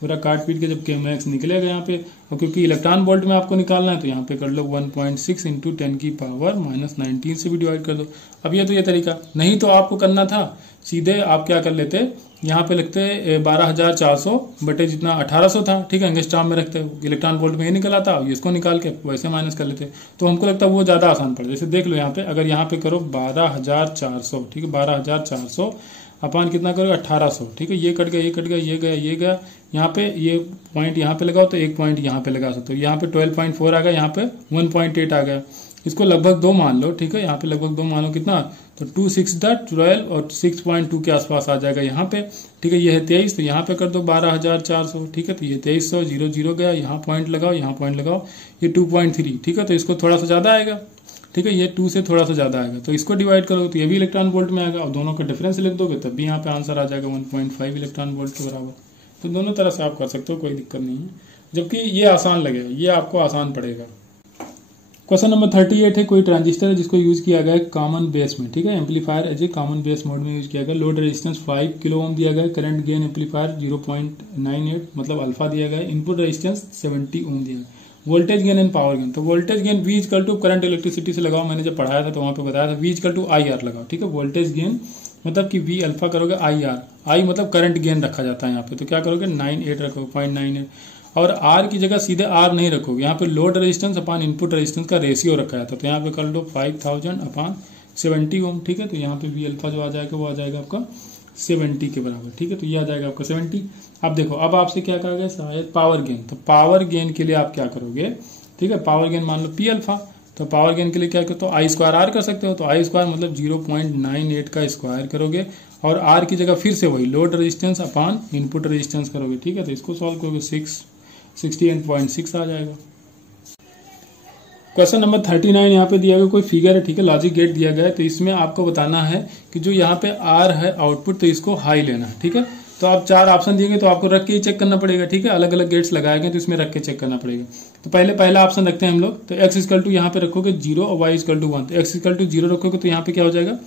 पूरा काट पीट के जब के मैक्स निकलेगा यहाँ पे, और क्योंकि इलेक्ट्रॉन वोल्ट में आपको निकालना है तो यहाँ पे कर लो 1.6 इंटू 10 की पावर -19 से भी डिवाइड कर दो। अब ये तो ये तरीका नहीं, तो आपको करना था सीधे आप क्या कर लेते, यहाँ पे लिखते 12400 बटे जितना 1800 था, ठीक है, एंगस्ट्रॉम में रखते, इलेक्ट्रॉन वोल्ट में ये निकला था, इसको निकाल के वैसे माइनस कर लेते, तो हमको लगता है वो ज्यादा आसान पड़े। जैसे देख लो यहाँ पे, अगर यहाँ पे करो 12400, ठीक है, 12400 अपान कितना करोगे 1800, ठीक है, ये कट गया, ये कट गया, ये गया, ये गया, यहाँ पे ये पॉइंट यहाँ पे लगाओ तो एक पॉइंट यहाँ पे लगा सकते हो, यहाँ पे 12.4 आ गया, यहाँ पे 1.8 आ गया, इसको लगभग 2 मान लो, ठीक है। यहाँ पे लगभग 2 मानो कितना, तो 2 6 12 और 6.2 के आसपास आ जाएगा यहाँ पे, ठीक है। ये है 23, तो यहाँ पे कर दो 12,400, ठीक है। तो ये 2300 0 0 गया, यहाँ पॉइंट लगाओ, यहाँ पॉइंट लगाओ, ये 2.3, ठीक है। तो इसको थोड़ा सा ज्यादा आएगा, ठीक है, ये 2 से थोड़ा सा ज्यादा आएगा, तो इसको डिवाइड करोगे तो ये भी इलेक्ट्रॉन वोल्ट में आएगा, और दोनों का डिफरेंस लिख दोगे तब भी यहाँ पे आंसर आ जाएगा 1.5 इलेक्ट्रॉन वोल्ट के बराबर। तो दोनों तरह से आप कर सकते हो, कोई दिक्कत नहीं है, जबकि ये आसान लगेगा, ये आपको आसान पड़ेगा। क्वेश्चन नंबर 38 है, कोई ट्रांजिस्टर है जिसको यूज किया गया है कॉमन बेस में, ठीक है। Amplifier as a common base mode में यूज किया गया। लोड रेजिस्टेंस 5 किलो ओम दिया गया, करंट गेन एम्पलीफायर 0.98 मतलब अल्फा दिया गया, इनपुट रेजिस्टेंस 70 ओम दिया गया। Voltage gain and power gain, तो voltage gain V equal to current electricity से लगाओ, मैंने जब पढ़ाया था तो वहां पे बताया था V इक्वल टू IR लगाओ, ठीक है। वोल्टेज गेन मतलब कि V अल्फा करोगे IR, I मतलब करंट गेन रखा जाता है यहाँ पे, तो क्या करोगे 98 रखोगे 0.98, और R की जगह सीधे R नहीं रखोगे, यहाँ पे load resistance upon input resistance का रेशियो रखा जाता है, तो यहाँ पे कर लो 5000 अपॉन 70 ओम, ठीक है। तो यहाँ पे V अल्फा जो आ जाएगा वो आ जाएगा आपका 70 के बराबर, ठीक है। तो ये आ जाएगा आपका 70। अब देखो, अब आपसे क्या कहा गया, शायद पावर गेन, तो पावर गेन के लिए आप क्या करोगे, ठीक है। पावर गेन मान लो P अल्फा, तो पावर गेन के लिए क्या करते हो, I स्क्वायर R कर सकते हो, तो I स्क्वायर मतलब 0.98 का स्क्वायर करोगे, और R की जगह फिर से वही load resistance upon input resistance करोगे, ठीक है। तो इसको सॉल्व करोगे 68.6 आ जाएगा। क्वेश्चन नंबर 39 यहाँ पे दिया गया कोई फिगर है, ठीक है, लॉजिक गेट दिया गया है, तो इसमें आपको बताना है कि जो यहाँ पे R है आउटपुट, तो इसको हाई लेना है, ठीक है। तो आप 4 ऑप्शन दिएंगे तो आपको रख के ही चेक करना पड़ेगा, ठीक है। अलग अलग गेट्स लगाए गए तो इसमें रख के चेक करना पड़ेगा। तो पहला ऑप्शन रखते हैं हम लोग, तो x इक्वल टू यहाँ पे रखोगे 0 और y इक्वल टू 1, तो x इक्वल टू 0 रखोगे तो यहाँ पे क्या हो जाएगा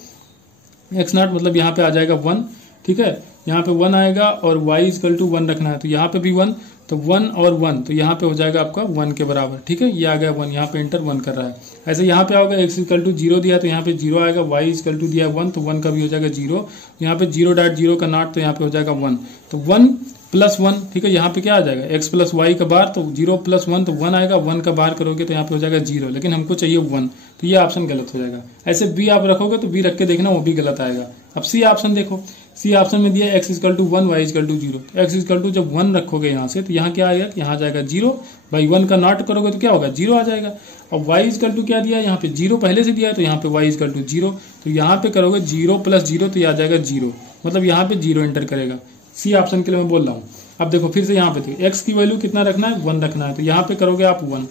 x0 मतलब यहाँ पे आ जाएगा 1, ठीक है। यहाँ पे 1 आएगा, और y इक्वल टू 1 रखना है, तो यहाँ पे भी 1, तो 1 और 1, तो यहाँ पे हो जाएगा आपका 1 के बराबर, ठीक है। ये आ गया 1, यहाँ पे इंटर 1 कर रहा है। ऐसे यहाँ पे आओगे x इक्वल टू 0 दिया तो यहाँ पे 0 आएगा, y इक्वल टू दिया 1 तो 1 का भी हो जाएगा 0, यहाँ पे 0.0 का नॉट, तो यहाँ पे हो जाएगा 1, तो 1 प्लस 1, ठीक है। यहाँ पे क्या आ जाएगा x प्लस वाई का बार, तो 0 प्लस 1 तो 1 आएगा, 1 का बार करोगे तो यहाँ पे हो जाएगा 0, लेकिन हमको चाहिए 1, तो ये ऑप्शन गलत हो जाएगा। ऐसे b आप रखोगे तो b रख के देखना, वो भी गलत आएगा। अब सी ऑप्शन देखो, सी ऑप्शन में दिया x equal to 1 y equal to 0, तो x इक्वल टू जब 1 रखोगे यहाँ से, तो यहाँ क्या आएगा, यहाँ आ जाएगा 0, भाई 1 का नॉट करोगे तो क्या होगा 0 आ जाएगा। और y इक्वल टू क्या दिया, यहाँ पे 0 पहले से दिया है, तो यहाँ पे y इक्वल टू 0, तो यहाँ पे करोगे 0 प्लस 0 तो ये आ जाएगा 0, मतलब यहाँ पे 0 एंटर करेगा। सी ऑप्शन के लिए मैं बोल रहा हूँ। अब देखो फिर से यहाँ पे तो x की वैल्यू कितना रखना है, 1 रखना है, तो यहाँ पे करोगे आप 1,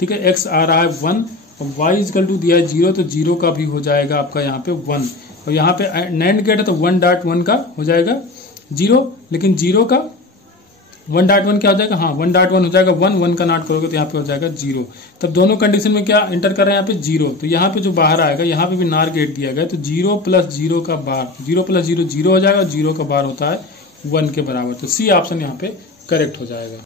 ठीक है। x आ रहा है 1 और y इक्वल टू दिया है 0, तो 0 का भी हो जाएगा आपका यहाँ पे 1, और यहाँ पे नैंड गेट है तो 1.1 का हो जाएगा 0, लेकिन 0 का 1.1 क्या हो जाएगा, हाँ 1.1 हो जाएगा 1 का नॉट करोगे तो यहाँ पे हो जाएगा 0। तब दोनों कंडीशन में क्या इंटर कर रहे हैं यहाँ पे 0, तो यहाँ पे जो बाहर आएगा यहाँ पे भी नार गेट दिया गया, तो 0 प्लस 0 का बार, 0 प्लस 0 0 हो जाएगा, 0 का बार होता है 1 के बराबर, तो सी ऑप्शन यहाँ पे करेक्ट हो जाएगा।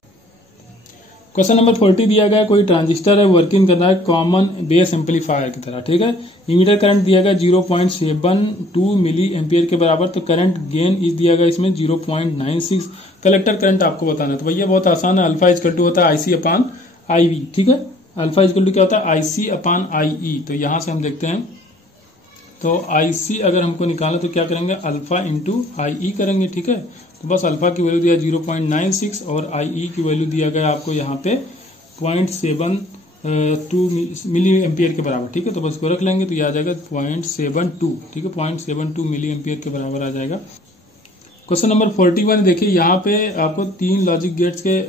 क्वेश्चन नंबर 40 दिया गया कोई ट्रांजिस्टर है वर्किंग कर रहा है कॉमन बेस एम्पलीफायर की तरह, ठीक है। इमीटर करंट दिया गया 0.72 मिली एम्पियर के बराबर, तो करंट गेन इस दिया गया इसमें 0.96। कलेक्टर करंट आपको बताना है, तो भैया बहुत आसान है, अल्फा इक्वल टू होता है IC अपॉन IV, ठीक है। अल्फा इक्वल टू क्या होता है IC अपॉन IE, तो यहां से हम देखते हैं, तो IC अगर हमको निकालना तो क्या करेंगे, अल्फा इंटू IE करेंगे, ठीक है। तो बस अल्फा की वैल्यू दिया 0.96 और IE की वैल्यू दिया गया आपको यहाँ पे 0.72 मिली एम्पियर के बराबर, ठीक है। तो बस इसको रख लेंगे तो ये आ जाएगा 0.72, ठीक है, 0.72 मिली एम्पियर के बराबर आ जाएगा। क्वेश्चन नंबर 41 देखिए, यहाँ पे आपको 3 लॉजिक गेट्स के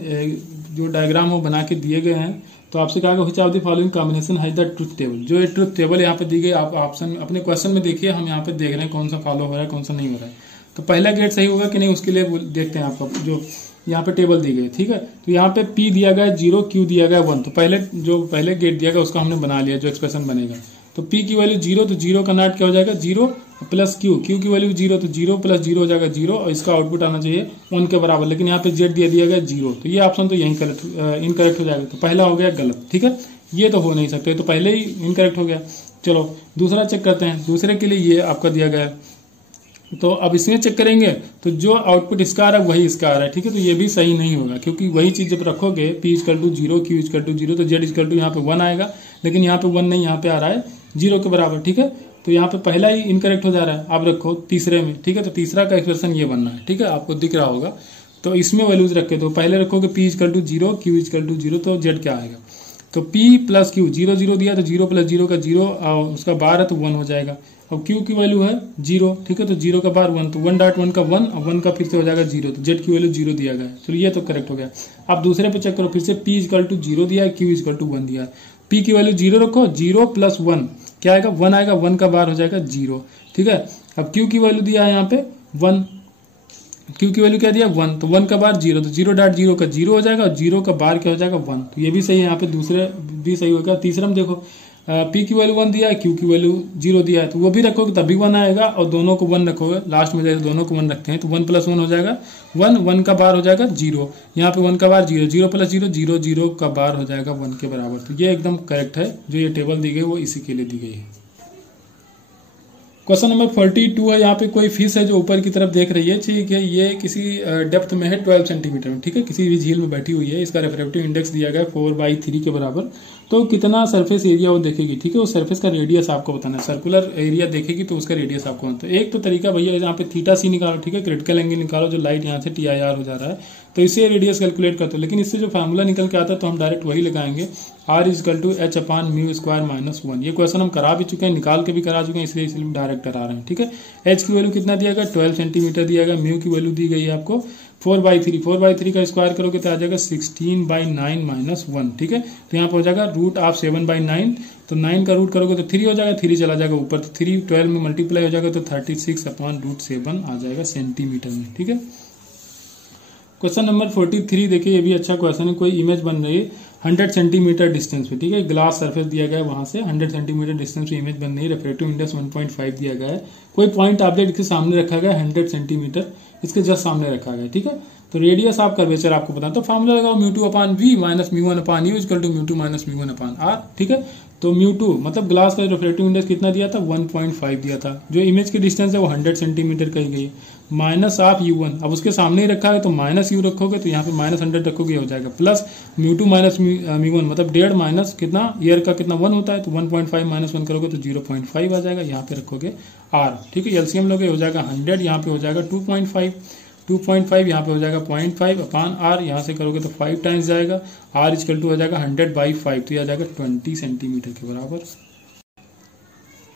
जो डायग्राम वो बना के दिए गए हैं, तो आपसे कहा which of the following combination has the truth table. जो ये ट्रुथ टेबल यहाँ पे दी गई, आप ऑप्शन अपने क्वेश्चन में देखिए, हम यहाँ पे देख रहे हैं कौन सा फॉलो हो रहा है कौन सा नहीं हो रहा है। तो पहला गेट सही होगा कि नहीं उसके लिए देखते हैं, आपका जो यहाँ पे टेबल दी गई, ठीक है। तो यहाँ पे P दिया गया 0, Q दिया गया 1, तो पहले गेट दिया गया उसका हमने बना लिया, जो एक्सप्रेशन बनेगा। तो P की वैल्यू 0, तो 0 का नॉट क्या हो जाएगा 0 प्लस Q की वैल्यू 0, तो 0 प्लस 0 हो जाएगा 0, और इसका आउटपुट आना चाहिए 1 के बराबर, लेकिन यहाँ पे Z दिया गया 0, तो ये ऑप्शन तो यही इनकरेक्ट हो जाएगा। तो पहला हो गया गलत, ठीक है, ये तो हो नहीं सकते, तो पहले ही इनकरेक्ट हो गया। चलो दूसरा चेक करते हैं, दूसरे के लिए ये आपका दिया गया है, तो अब इसमें चेक करेंगे तो जो आउटपुट इसका आ रहा है वही इसका आ रहा है, ठीक है। तो ये भी सही नहीं होगा, क्योंकि वही चीज जब रखोगे P equal to 0, Q equal to 0, तो Z इक्वल टू यहाँ पे 1 आएगा, लेकिन यहाँ पे 1 नहीं, यहाँ पे आ रहा है 0 के बराबर, ठीक है। तो यहाँ पे पहला ही इनकरेक्ट हो जा रहा है। आप रखो तीसरे में, ठीक है, तो तीसरा का एक्सप्रेशन ये बनना है, ठीक है, आपको दिख रहा होगा। तो इसमें वैल्यूज रखे, तो पहले रखोगे P equal to 0, Q equal to 0, तो Z क्या आएगा तो P प्लस क्यू, 0 0 दिया तो 0 प्लस 0 का 0, उसका बार है तो 1 हो जाएगा। अब Q की वैल्यू है 0, ठीक है, तो 0 का बार 1, तो 1.1 का 1, अब 1 का फिर से हो जाएगा 0, तो Z की वैल्यू 0 दिया गया है। चलो ये तो करेक्ट हो गया। अब दूसरे पे चेक करो, फिर से P इक्वल टू 0 दिया है, Q इक्वल टू 1 दिया है। P की वैल्यू 0 रखो, 0 प्लस 1 क्या आएगा, 1 आएगा, 1 का बार हो जाएगा 0, ठीक है। अब Q की वैल्यू दिया है यहाँ पे 1, Q की वैल्यू क्या दिया 1, तो 1 का बार 0, तो 0.0 का 0 हो जाएगा और 0 का बार क्या हो जाएगा 1, तो ये भी सही है। यहाँ पे दूसरे भी सही होगा। तीसरा में देखो P की वैल्यू 1 दिया है, Q की वैल्यू 0 दिया है, तो वो भी रखोगे तभी 1 आएगा, और दोनों को 1 रखोगे, लास्ट में जैसे दोनों को 1 रखते हैं तो 1 प्लस 1 हो जाएगा 1, 1 का बार हो जाएगा 0, यहाँ पे 1 का बार 0, 0 प्लस 0 0, 0 का बार हो जाएगा 1 के बराबर। तो ये एकदम करेक्ट है, जो ये टेबल दी गई वो इसी के लिए दी गई है। क्वेश्चन नंबर 42 है। यहाँ पे कोई फिश है जो ऊपर की तरफ देख रही है, ठीक है, ये किसी डेप्थ में है 12 सेंटीमीटर में, ठीक है, किसी भी झील में बैठी हुई है। इसका रिफ्रैक्टिव इंडेक्स दिया गया है 4/3 के बराबर। तो कितना सरफेस एरिया वो देखेगी, ठीक है, उस सरफेस का रेडियस आपको बताना है। सर्कुलर एरिया देखेगी तो उसका रेडियस आपको बताना है। तो एक तो तरीका भैया यहाँ पे थीटा सी निकालो, ठीक है, क्रिटिकल एंगल निकालो, जो लाइट यहाँ से TIR हो जा रहा है, तो इससे रेडियस कैलकुलेट करते हो। लेकिन इससे जो फार्मूला निकल के आता है तो हम डायरेक्ट वही लगाएंगे, R इक्वल टू H/μ² - 1। ये क्वेश्चन हम करा भी चुके हैं, निकाल के भी करा चुके हैं, इसलिए डायरेक्ट करा रहे हैं, ठीक है। H की वैल्यू कितना दिया गया 12 सेंटीमीटर दिया गया, म्यू की वैल्यू दी गई है आपको 4/3, 4/3 का स्क्वायर करोगे तो आ जाएगा 16/9 - 1, ठीक है। तो यहाँ पर हो जाएगा रूट ऑफ 7/9, तो 9 का रूट करोगे तो 3 हो जाएगा, 3 चला जाएगा ऊपर, तो 3 12 में मल्टीप्लाई हो जाएगा तो 36/√7 आ जाएगा सेंटीमीटर में, ठीक है। क्वेश्चन नंबर 43 देखिए, ये भी अच्छा क्वेश्चन है। कोई इमेज बन रही है 100 सेंटीमीटर डिस्टेंस पे, ठीक है, ग्लास सरफेस दिया गया है, वहां से 100 सेंटीमीटर डिस्टेंस पे इमेज बन रही है, रिफ्रैक्टिव इंडेक्स 1.5 दिया गया है। कोई पॉइंट ऑब्जेक्ट के सामने रखा गया 100 सेंटीमीटर, इसके जस्ट सामने रखा गया है, ठीक है। तो रेडियस ऑफ कर्वेचर आपको बताना, तो फॉर्मूला लगाओ μ2/v - μ1/u equal to μ2 - μ1/r, ठीक है। तो μ2 मतलब ग्लास का रिफ्रैक्टिव इंडेक्स कितना दिया था 1.5 दिया था, जो इमेज की डिस्टेंस है वो 100 सेंटीमीटर कही गई, माइनस ऑफ u1, अब उसके सामने ही रखा है तो माइनस u रखोगे, तो यहाँ पे -100 रखोगे हो जाएगा, प्लस μ2 - μ1 मतलब 1.5 माइनस कितना ईयर का कितना 1 होता है, तो 1.5 - 1 करोगे तो 0.5 आ जाएगा, यहाँ पे रखोगे r, ठीक है। एलसीएम लोगे हो जाएगा 100, यहाँ पे हो जाएगा 2.5, यहाँ पे हो जाएगा 0.5/r, यहाँ से करोगे तो 5 टाइम्स जाएगा, r इक्वल टू हो जाएगा 100/5, तो यह आ जाएगा 20 सेंटीमीटर के बराबर।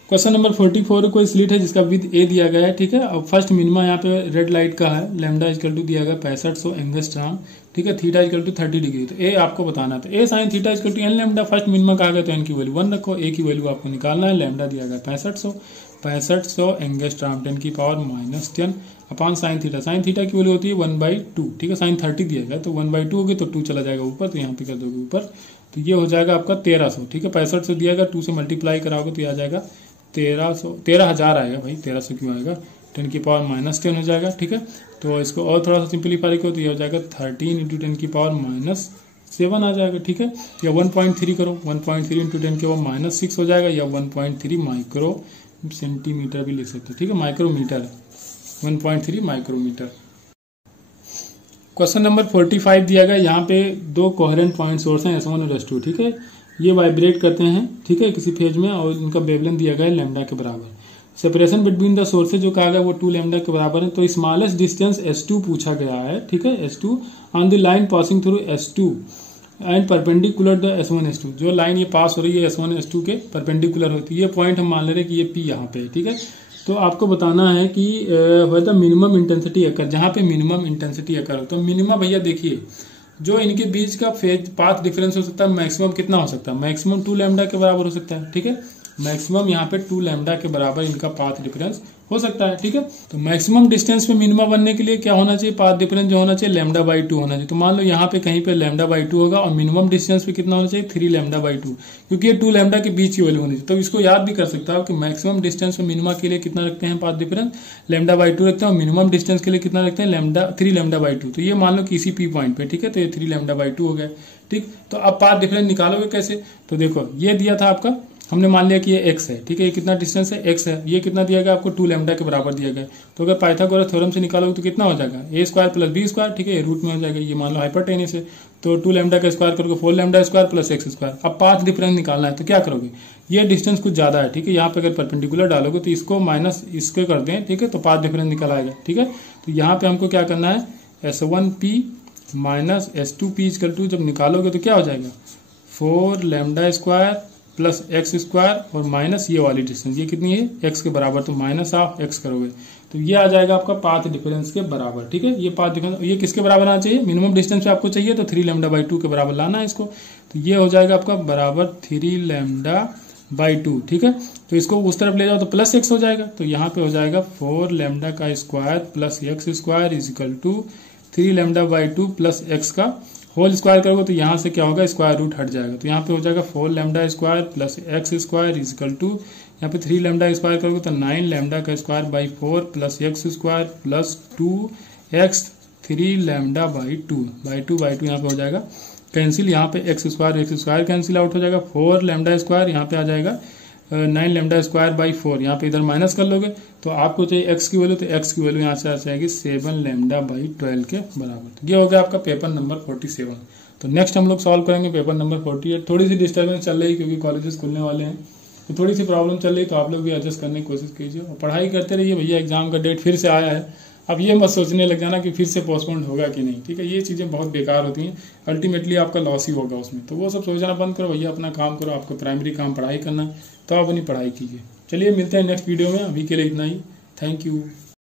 क्वेश्चन नंबर 44, कोई स्लिट है जिसका विद a दिया गया है, ठीक है। अब फर्स्ट मिनिमा यहाँ पे रेड लाइट का है, लैम्डा इक्वल टू दिया गया 6500 एंगस्ट्रॉम, ठीक है, थीटा इक्वल टू 30 डिग्री, तो a आपको बताना है। तो a sin theta equal to n lambda, first minima कहा गया तो n की वैल्यू 1 रखो, a की वैल्यू आपको निकालना है, लैम्डा दिया गया 6500 angstrom 10⁻⁻10 upon sine theta, sine theta की वैल्यू होती है 1/2, ठीक है, साइन 30 दिया गया तो 1/2 होगी तो 2 चला जाएगा ऊपर, तो यहाँ पे कर दोगे ऊपर, तो ये हो जाएगा आपका 1300, ठीक है। 6500 दिया गया, 2 से मल्टीप्लाई कराओगे तो ये आ जाएगा 13,000 आएगा भाई, 1300 क्यों आएगा, 10⁻⁻10 हो जाएगा, ठीक है। तो इसको और थोड़ा सा सिंपलीफाई करो तो ये हो जाएगा 13 × 10⁻7 आ जाएगा, ठीक है। या 1.3 करो, 1.3 × 10⁻6 हो जाएगा, या 1.3 माइक्रो सेंटीमीटर भी लिख सकते हो, ठीक है, माइक्रोमीटर, 1.3 माइक्रोमीटर। क्वेश्चन नंबर 45 दिया गया, यहाँ पे 2 कोहेरेंट पॉइंट सोर्स हैं S1 और S2, ठीक है, ये वाइब्रेट करते हैं, ठीक है, किसी फेज में, और इनका वेवलेंथ दिया गया है लैम्डा के बराबर। सेपरेशन बिटवीन द सोर्सेज जो कहा गया वो 2 लैम्डा के बराबर है। तो स्मॉलेस्ट डिस्टेंस S2 पूछा गया है, ठीक है, S2 on the line passing through S2 and perpendicular the S1 S2, जो लाइन ये पास हो रही है S1 S2 के परपेंडिकुलर होती है, ये पॉइंट हम मान ले रहे हैं कि ये P यहाँ पे है, ठीक है। तो आपको बताना है कि व्हेदर मिनिमम इंटेंसिटी अकर, जहाँ पे मिनिमम इंटेंसिटी अकर हो, तो मिनिमम भैया देखिए जो इनके बीच का फेज पाथ डिफरेंस हो सकता है, मैक्सिमम कितना हो सकता है, मैक्सिमम 2 लैम्डा के बराबर हो सकता है, ठीक है, मैक्सिमम यहाँ पे 2 लैम्डा के बराबर इनका पाथ डिफरेंस हो सकता है, ठीक है। तो मैक्सिमम डिस्टेंस पे मिनिमा बनने के लिए क्या होना चाहिए, पाथ डिफरेंस जो होना चाहिए λ/2 होना चाहिए। तो मान लो यहाँ पे कहीं पे λ/2 होगा और मिनिमम डिस्टेंस पे कितना होना चाहिए 3 λ/2, क्योंकि ये 2 लैम्डा के बीच की वैल्यू होनी चाहिए। तो इसको याद भी कर सकता हो कि मैक्सिमम डिस्टेंस पे मिनिमा के लिए कितना रखते हैं पाथ डिफरेंस λ/2 रखते हैं, और मिनिमम डिस्टेंस के लिए कितना रखते हैं 3 λ/2। तो ये मान लो किसी P पॉइंट पे, ठीक है, तो ये 3 λ/2 हो गया, ठीक। तो अब पाथ डिफरेंस निकालोगे कैसे, तो देखो ये दिया था आपका, हमने मान लिया कि ये x है, ठीक है, ये कितना डिस्टेंस है x है, ये कितना दिया गया आपको 2 लैम्डा के बराबर दिया गया। तो अगर पाइथागोरस थ्योरम से निकालोगे तो कितना हो जाएगा a² + b², ठीक है, रूट में हो जाएगा, ये मान लो हाइपोटेनस है, तो 2 लैम्डा का स्क्वायर करोगे 4 लैम्डा स्क्वायर + x²। अब पाथ डिफरेंस निकालना है तो क्या करोगे, ये डिस्टेंस कुछ ज्यादा है, ठीक है, यहाँ पे अगर परपेंडिकुलर डालोगे तो इसको माइनस इसके कर दें, ठीक है, तो पाथ डिफरेंस निकल आएगा, ठीक है। तो यहाँ पे हमको क्या करना है S1P - S2P = जब निकालोगे तो क्या हो जाएगा 4 lambda square plus x square और माइनस ये वाली डिस्टेंस, ये कितनी है एक्स के बराबर, तो माइनस ऑफ एक्स करोगे तो ये आ जाएगा आपका पाथ डिफरेंस के बराबर। ठीक है, ये पाथ डिफरेंस ये किसके बराबर आना चाहिए, मिनिमम डिस्टेंस पे आपको चाहिए तो 3 लैम्डा बाई 2 के बराबर लाना है इसको, तो ये हो जाएगा आपका बराबर 3 लैम्डा बाई 2। ठीक है, तो इसको उस तरफ ले जाओ तो प्लस एक्स हो जाएगा, तो यहाँ पे हो जाएगा 4 लैम्डा का square plus x square is equal to 3 lambda by 2 plus x का होल स्क्वायर करोगे तो यहाँ से क्या होगा, स्क्वायर रूट हट जाएगा, तो यहाँ पे हो जाएगा 4 lambda square plus x square is equal to, यहाँ पे 3 लैम्डा स्क्वायर करोगे तो 9 लैम्डा का square by 4 plus x square plus 2x 3 lambda by 2 यहाँ पे हो जाएगा कैंसिल, यहाँ पे एक्स स्क्वायर कैंसिल आउट हो जाएगा, 4 लैम्डा स्क्वायर यहाँ पे आ जाएगा 9 लैम्डा स्क्वायर बाई 4, यहाँ पे इधर माइनस कर लोगे तो आपको चाहिए एक्स की वैल्यू, तो एक्स की वैल्यू यहाँ से आ जाएगी 7 लैम्डा बाई 12 के बराबर। ये हो गया आपका पेपर नंबर 47। तो नेक्स्ट हम लोग सॉल्व करेंगे पेपर नंबर 48। थोड़ी सी डिस्टर्बेंस चल रही क्योंकि कॉलेजेस खुलने वाले हैं तो थोड़ी सी प्रॉब्लम चल रही, तो आप लोग भी एडजस्ट करने की कोशिश कीजिए और पढ़ाई करते रहिए। भैया एग्जाम का डेट फिर से आया है, अब ये मत सोचने लग जाना कि फिर से पोस्टपोन होगा कि नहीं। ठीक है, ये चीज़ें बहुत बेकार होती हैं, अल्टीमेटली आपका लॉस ही होगा उसमें, तो वो सब सोचना बंद करो भैया, अपना काम करो, आपको प्राइमरी काम पढ़ाई करना तो आप अपनी पढ़ाई कीजिए। चलिए मिलते हैं नेक्स्ट वीडियो में, अभी के लिए इतना ही, थैंक यू।